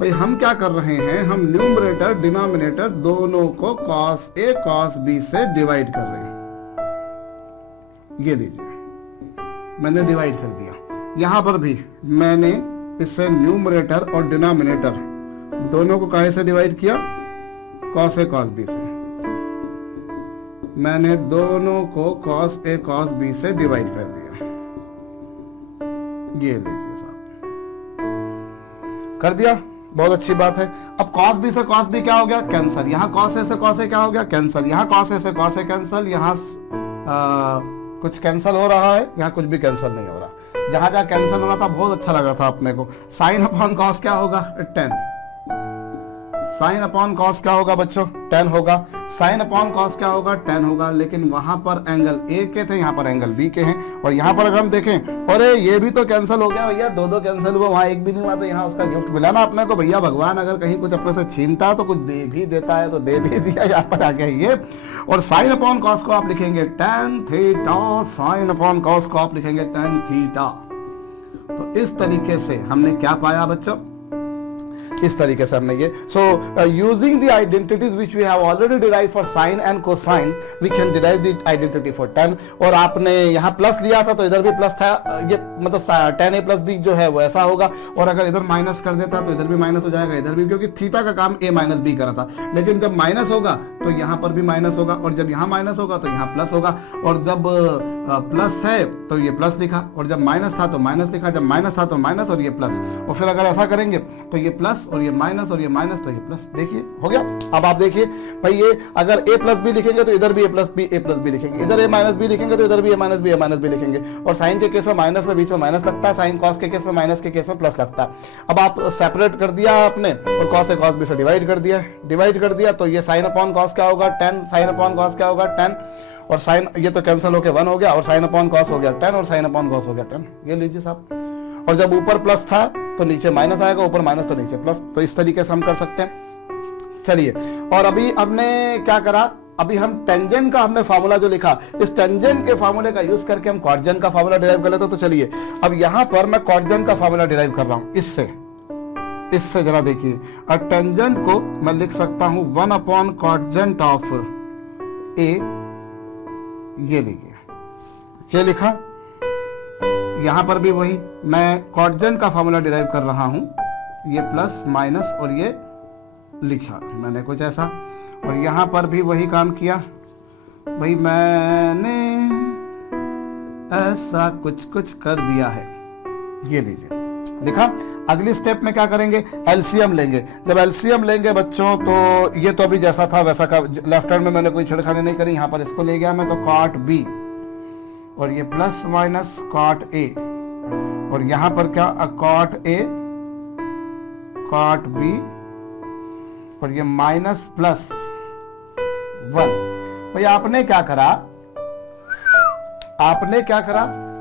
भाई हम क्या कर रहे हैं? हम न्यूमरेटर डिनोमिनेटर दोनों को cos a cos b से डिवाइड कर रहे हैं। ये लीजिए, मैंने डिवाइड कर दिया। यहां पर भी मैंने इससे न्यूमरेटर और डिनोमिनेटर दोनों को काहे से डिवाइड किया? cos a cos b से। मैंने दोनों को cos a cos b से डिवाइड कर दिया। ये लीजिए साहब, कर दिया, बहुत अच्छी बात है। अब cos b से cos b क्या हो गया? कैंसल। यहाँ cos a से cos a क्या हो गया? कैंसल। यहाँ cos a से cos a कैंसल। यहाँ कुछ कैंसल हो रहा है, यहाँ कुछ भी कैंसल नहीं हो रहा। जहां जहां कैंसल हो रहा था बहुत अच्छा लगा था अपने को। साइन अपॉन कॉस क्या होगा? 10। साइन अपॉन कॉस क्या होगा बच्चों, tan होगा। साइन अपॉन कॉस क्या होगा, tan होगा। लेकिन वहां पर एंगल ए के थे, यहाँ पर एंगल बी के हैं। और यहाँ पर अगर हम देखें, अरे ये भी तो कैंसिल हो गया भैया, दो कैंसिल हुआ, वहां एक भी नहीं हुआ, तो यहाँ उसका गिफ्ट मिला ना अपने को। भैया भगवान अगर कहीं कुछ अपने से छीनता है तो कुछ दे भी देता है, तो दे भी दिया, यहाँ पर आ गया ये। और साइन अपॉन कॉस को आप लिखेंगे tan theta, sine upon cos को आप लिखेंगे tan थीटा। तो इस तरीके से हमने क्या पाया बच्चों, इस तरीके से हमने ये using the identities which we have already derive for sine and cosine, we can derive the identity for tan। और आपने यहाँ प्लस लिया था तो इधर भी प्लस था, ये मतलब tan a प्लस b जो है वो ऐसा होगा। और अगर इधर माइनस कर देता तो इधर भी माइनस हो जाएगा, इधर भी, क्योंकि थीटा का काम a माइनस b करा था। लेकिन जब माइनस होगा तो यहाँ पर भी माइनस होगा, और जब यहाँ माइनस होगा तो यहाँ प्लस होगा। और जब प्लस है तो ये प्लस लिखा, और जब माइनस था तो माइनस लिखा, जब माइनस था तो माइनस और ये प्लस। और फिर अगर ऐसा करेंगे तो ये प्लस और ये माइनस और ये माइनस तो ये प्लस। देखिए हो गया। अब आप देखिए भाई, ये अगर a प्लस बी लिखेंगे तो इधर भी a प्लस बी लिखेंगे, इधर a माइनस बी लिखेंगे तो इधर भी a माइनस बी लिखेंगे। और साइन के केस में माइनस में बीच में माइनस लगता है, साइन कॉस के केस में माइनस के केस में प्लस लगता है। अब आप सेपरेट कर दिया आपने, और कॉस से कॉस बी से डिवाइड कर दिया, तो ये साइन अपॉन कॉस क्या होगा, tan। साइन अपॉन कॉस क्या होगा, tan। और साइन ये तो कैंसिल होके 1 हो गया, और साइन अपॉन कॉस हो गया tan, और साइन अपॉन कॉस हो गया tan। ये लीजिए साहब। और जब ऊपर प्लस था तो नीचे माइनस आएगा, ऊपर माइनस तो नीचे प्लस। तो इस तरीके से हम कर सकते हैं। चलिए, और अभी हमने क्या करा, अभी हम टेंजेंट का हमने फार्मूला जो लिखा, इस टेंजेंट के फार्मूले का यूज करके हम कॉटजेंट का फार्मूला डिराइव कर लेते। तो चलिए, अब यहां पर मैं कॉटजेंट का फार्मूला डिराइव कर रहा हूं इससे जरा देखिए। और टेंजेंट को मैं लिख सकता हूं 1 अपॉन कॉटजेंट ऑफ ए। ये लीजिए, ये लिखा। यहां पर भी वही मैं कॉटजेंट का फार्मूला डिराइव कर रहा हूं, ये प्लस माइनस और ये लिखा मैंने कुछ ऐसा। और यहां पर भी वही काम किया भाई, मैंने ऐसा कुछ कर दिया है। ये लीजिए, लिखा। अगली स्टेप में क्या करेंगे, एलसीएम लेंगे। जब एलसीएम लेंगे बच्चों, तो ये तो अभी जैसा था वैसा का, लेफ्ट हैंड में मैंने कोई छेड़खानी नहीं करी। यहां पर इसको ले गया मैं, तो कॉट बी, और ये प्लस माइनस कॉट ए, और यहां पर क्या, कॉट ए कॉट बी, और ये माइनस प्लस 1। भाई आपने क्या करा,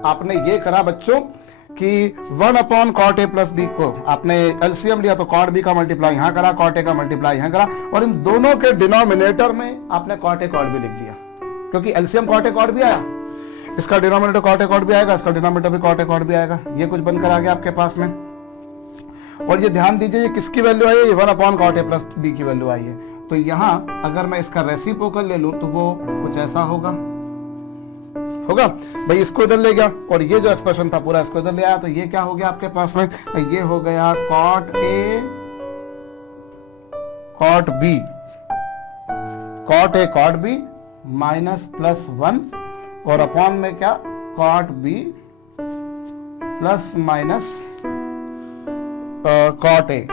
आपने ये करा बच्चों कि 1 upon cot A plus B को आपने एलसीएम लिया, तो कॉट बी का मल्टीप्लाई यहां करा, कॉट ए का मल्टीप्लाई यहां करा, और इन दोनों के डिनोमिनेटर में आपने कॉट ए कॉट बी लिख दिया, क्योंकि LCM cot A cot B आया, इसका denominator cot A cot B आएगा, इसका डिनोमिनेटर भी कॉट ए कॉट बी आएगा। ये कुछ बनकर आ गया आपके पास में। और ये ध्यान दीजिए, ये किसकी वैल्यू आई है, ये 1 upon cot A plus B की वैल्यू आई है। तो यहां अगर मैं इसका रेसिप्रोकल ले लूं तो वो कुछ ऐसा होगा भाई। इसको इधर ले गया, और ये जो एक्सप्रेशन था पूरा इसको इधर ले आया, तो ये क्या हो गया आपके पास में, ये हो गया cot A cot B minus plus 1, और अपॉन में क्या, cot B plus minus cot A.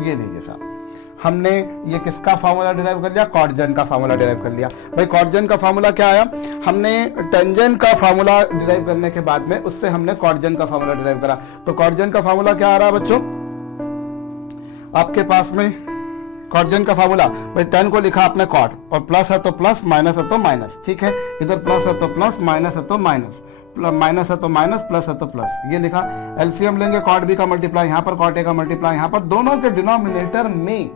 ये लीजिए साहब, हमने ये किसका फार्मूला डिराइव कर लिया, कॉटजेंट का फार्मूला डिराइव कर लिया। भाई कॉटजेंट का फार्मूला क्या आया, हमने टेंजेंट का फार्मूला डिराइव करने के बाद में उससे हमने कॉटजेंट का फार्मूला डिराइव करा। तो कॉटजेंट का फार्मूला क्या आ रहा है बच्चों आपके पास में, कॉटजेंट का फार्मूला, भाई tan को लिखा आपने कॉट, और प्लस है तो प्लस, माइनस है तो माइनस, ठीक है। इधर प्लस है तो प्लस, माइनस है तो माइनस, माइनस है तो माइनस, प्लस है तो प्लस। ये लिखा। एलसीएम लेंगे, कॉट बी का मल्टीप्लाई यहाँ पर, कॉट ए का मल्टीप्लाई यहाँ पर, दोनों के डिनोमिनेटर में,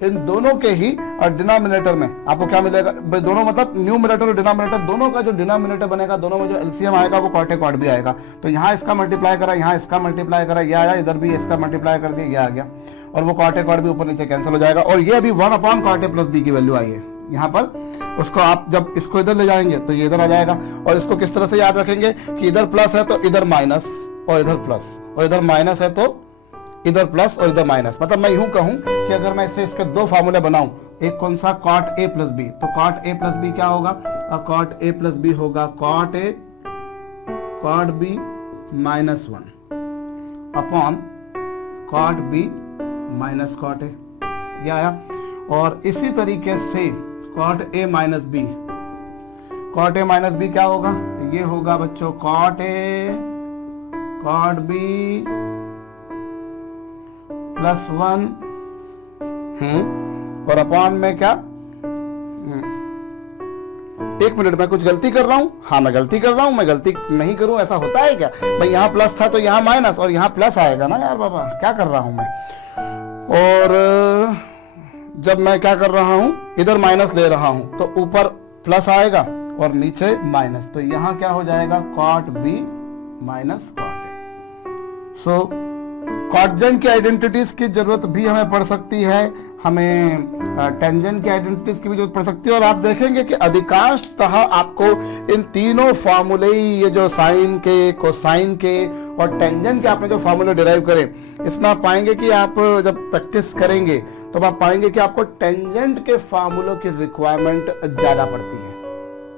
इन दोनों के ही डिनोमिनेटर में आपको क्या मिलेगा, दोनों मतलब न्यूमरेटर और डिनोमिनेटर दोनों का जो डिनोमिनेटर बनेगा, दोनों में जो एलसीएम आएगा वो कॉट ए कॉट बी आएगा। तो यहाँ इसका मल्टीप्लाई करा, यहाँ इसका मल्टीप्लाई करा, ये आया, इधर भी इसका मल्टीप्लाई कर दिया, ये आ गया, और वो कॉट ए कॉट बी ऊपर नीचे कैंसिल हो जाएगा। और ये अभी 1 upon cot A plus B की वैल्यू आई है यहाँ पर। उसको आप जब इसको इधर ले जाएंगे तो ये इधर आ जाएगा। और इसको किस तरह से याद रखेंगे कि इधर प्लस है तो इधर माइनस, और इधर प्लस, और इधर माइनस है तो इधर प्लस, और इधर माइनस। मतलब मैं यूं कहूं कि अगर मैं इससे इसके दो फार्मूले बनाऊं, एक कौन सा, कॉट ए प्लस बी, तो कॉट ए प्लस बी क्या होगा, कॉट ए प्लस बी होगा cot A cot B minus 1 upon cot B minus cot A, ये आया। और इसी तरीके से cot A minus B, cot A minus B क्या होगा, ये होगा बच्चों कॉट ए कॉट बी +1 और अपॉन में क्या, 1 मिनट मैं कुछ गलती कर रहा हूं, हाँ मैं गलती कर रहा हूं, मैं गलती नहीं करूं ऐसा होता है क्या, मैं यहाँ प्लस था तो यहाँ माइनस और यहाँ प्लस आएगा ना यार बाबा, क्या कर रहा हूं मैं। और जब मैं क्या कर रहा हूं, इधर माइनस ले रहा हूं तो ऊपर प्लस आएगा और नीचे माइनस, तो यहाँ क्या हो जाएगा cot b minus cot a। सो कॉटजेंट की आइडेंटिटीज की जरूरत भी हमें पड़ सकती है, हमें टेंजेंट की आइडेंटिटीज की भी जरूरत पड़ सकती है। और आप देखेंगे कि अधिकांशतः आपको इन तीनों फार्मूले, ये जो साइन के, कोसाइन के और टेंजेंट के आपने जो फार्मूले डिराइव करे, इसमें आप पाएंगे कि आप जब प्रैक्टिस करेंगे तो आप पाएंगे कि आपको टेंजेंट के फार्मूलों की रिक्वायरमेंट ज्यादा पड़ती है।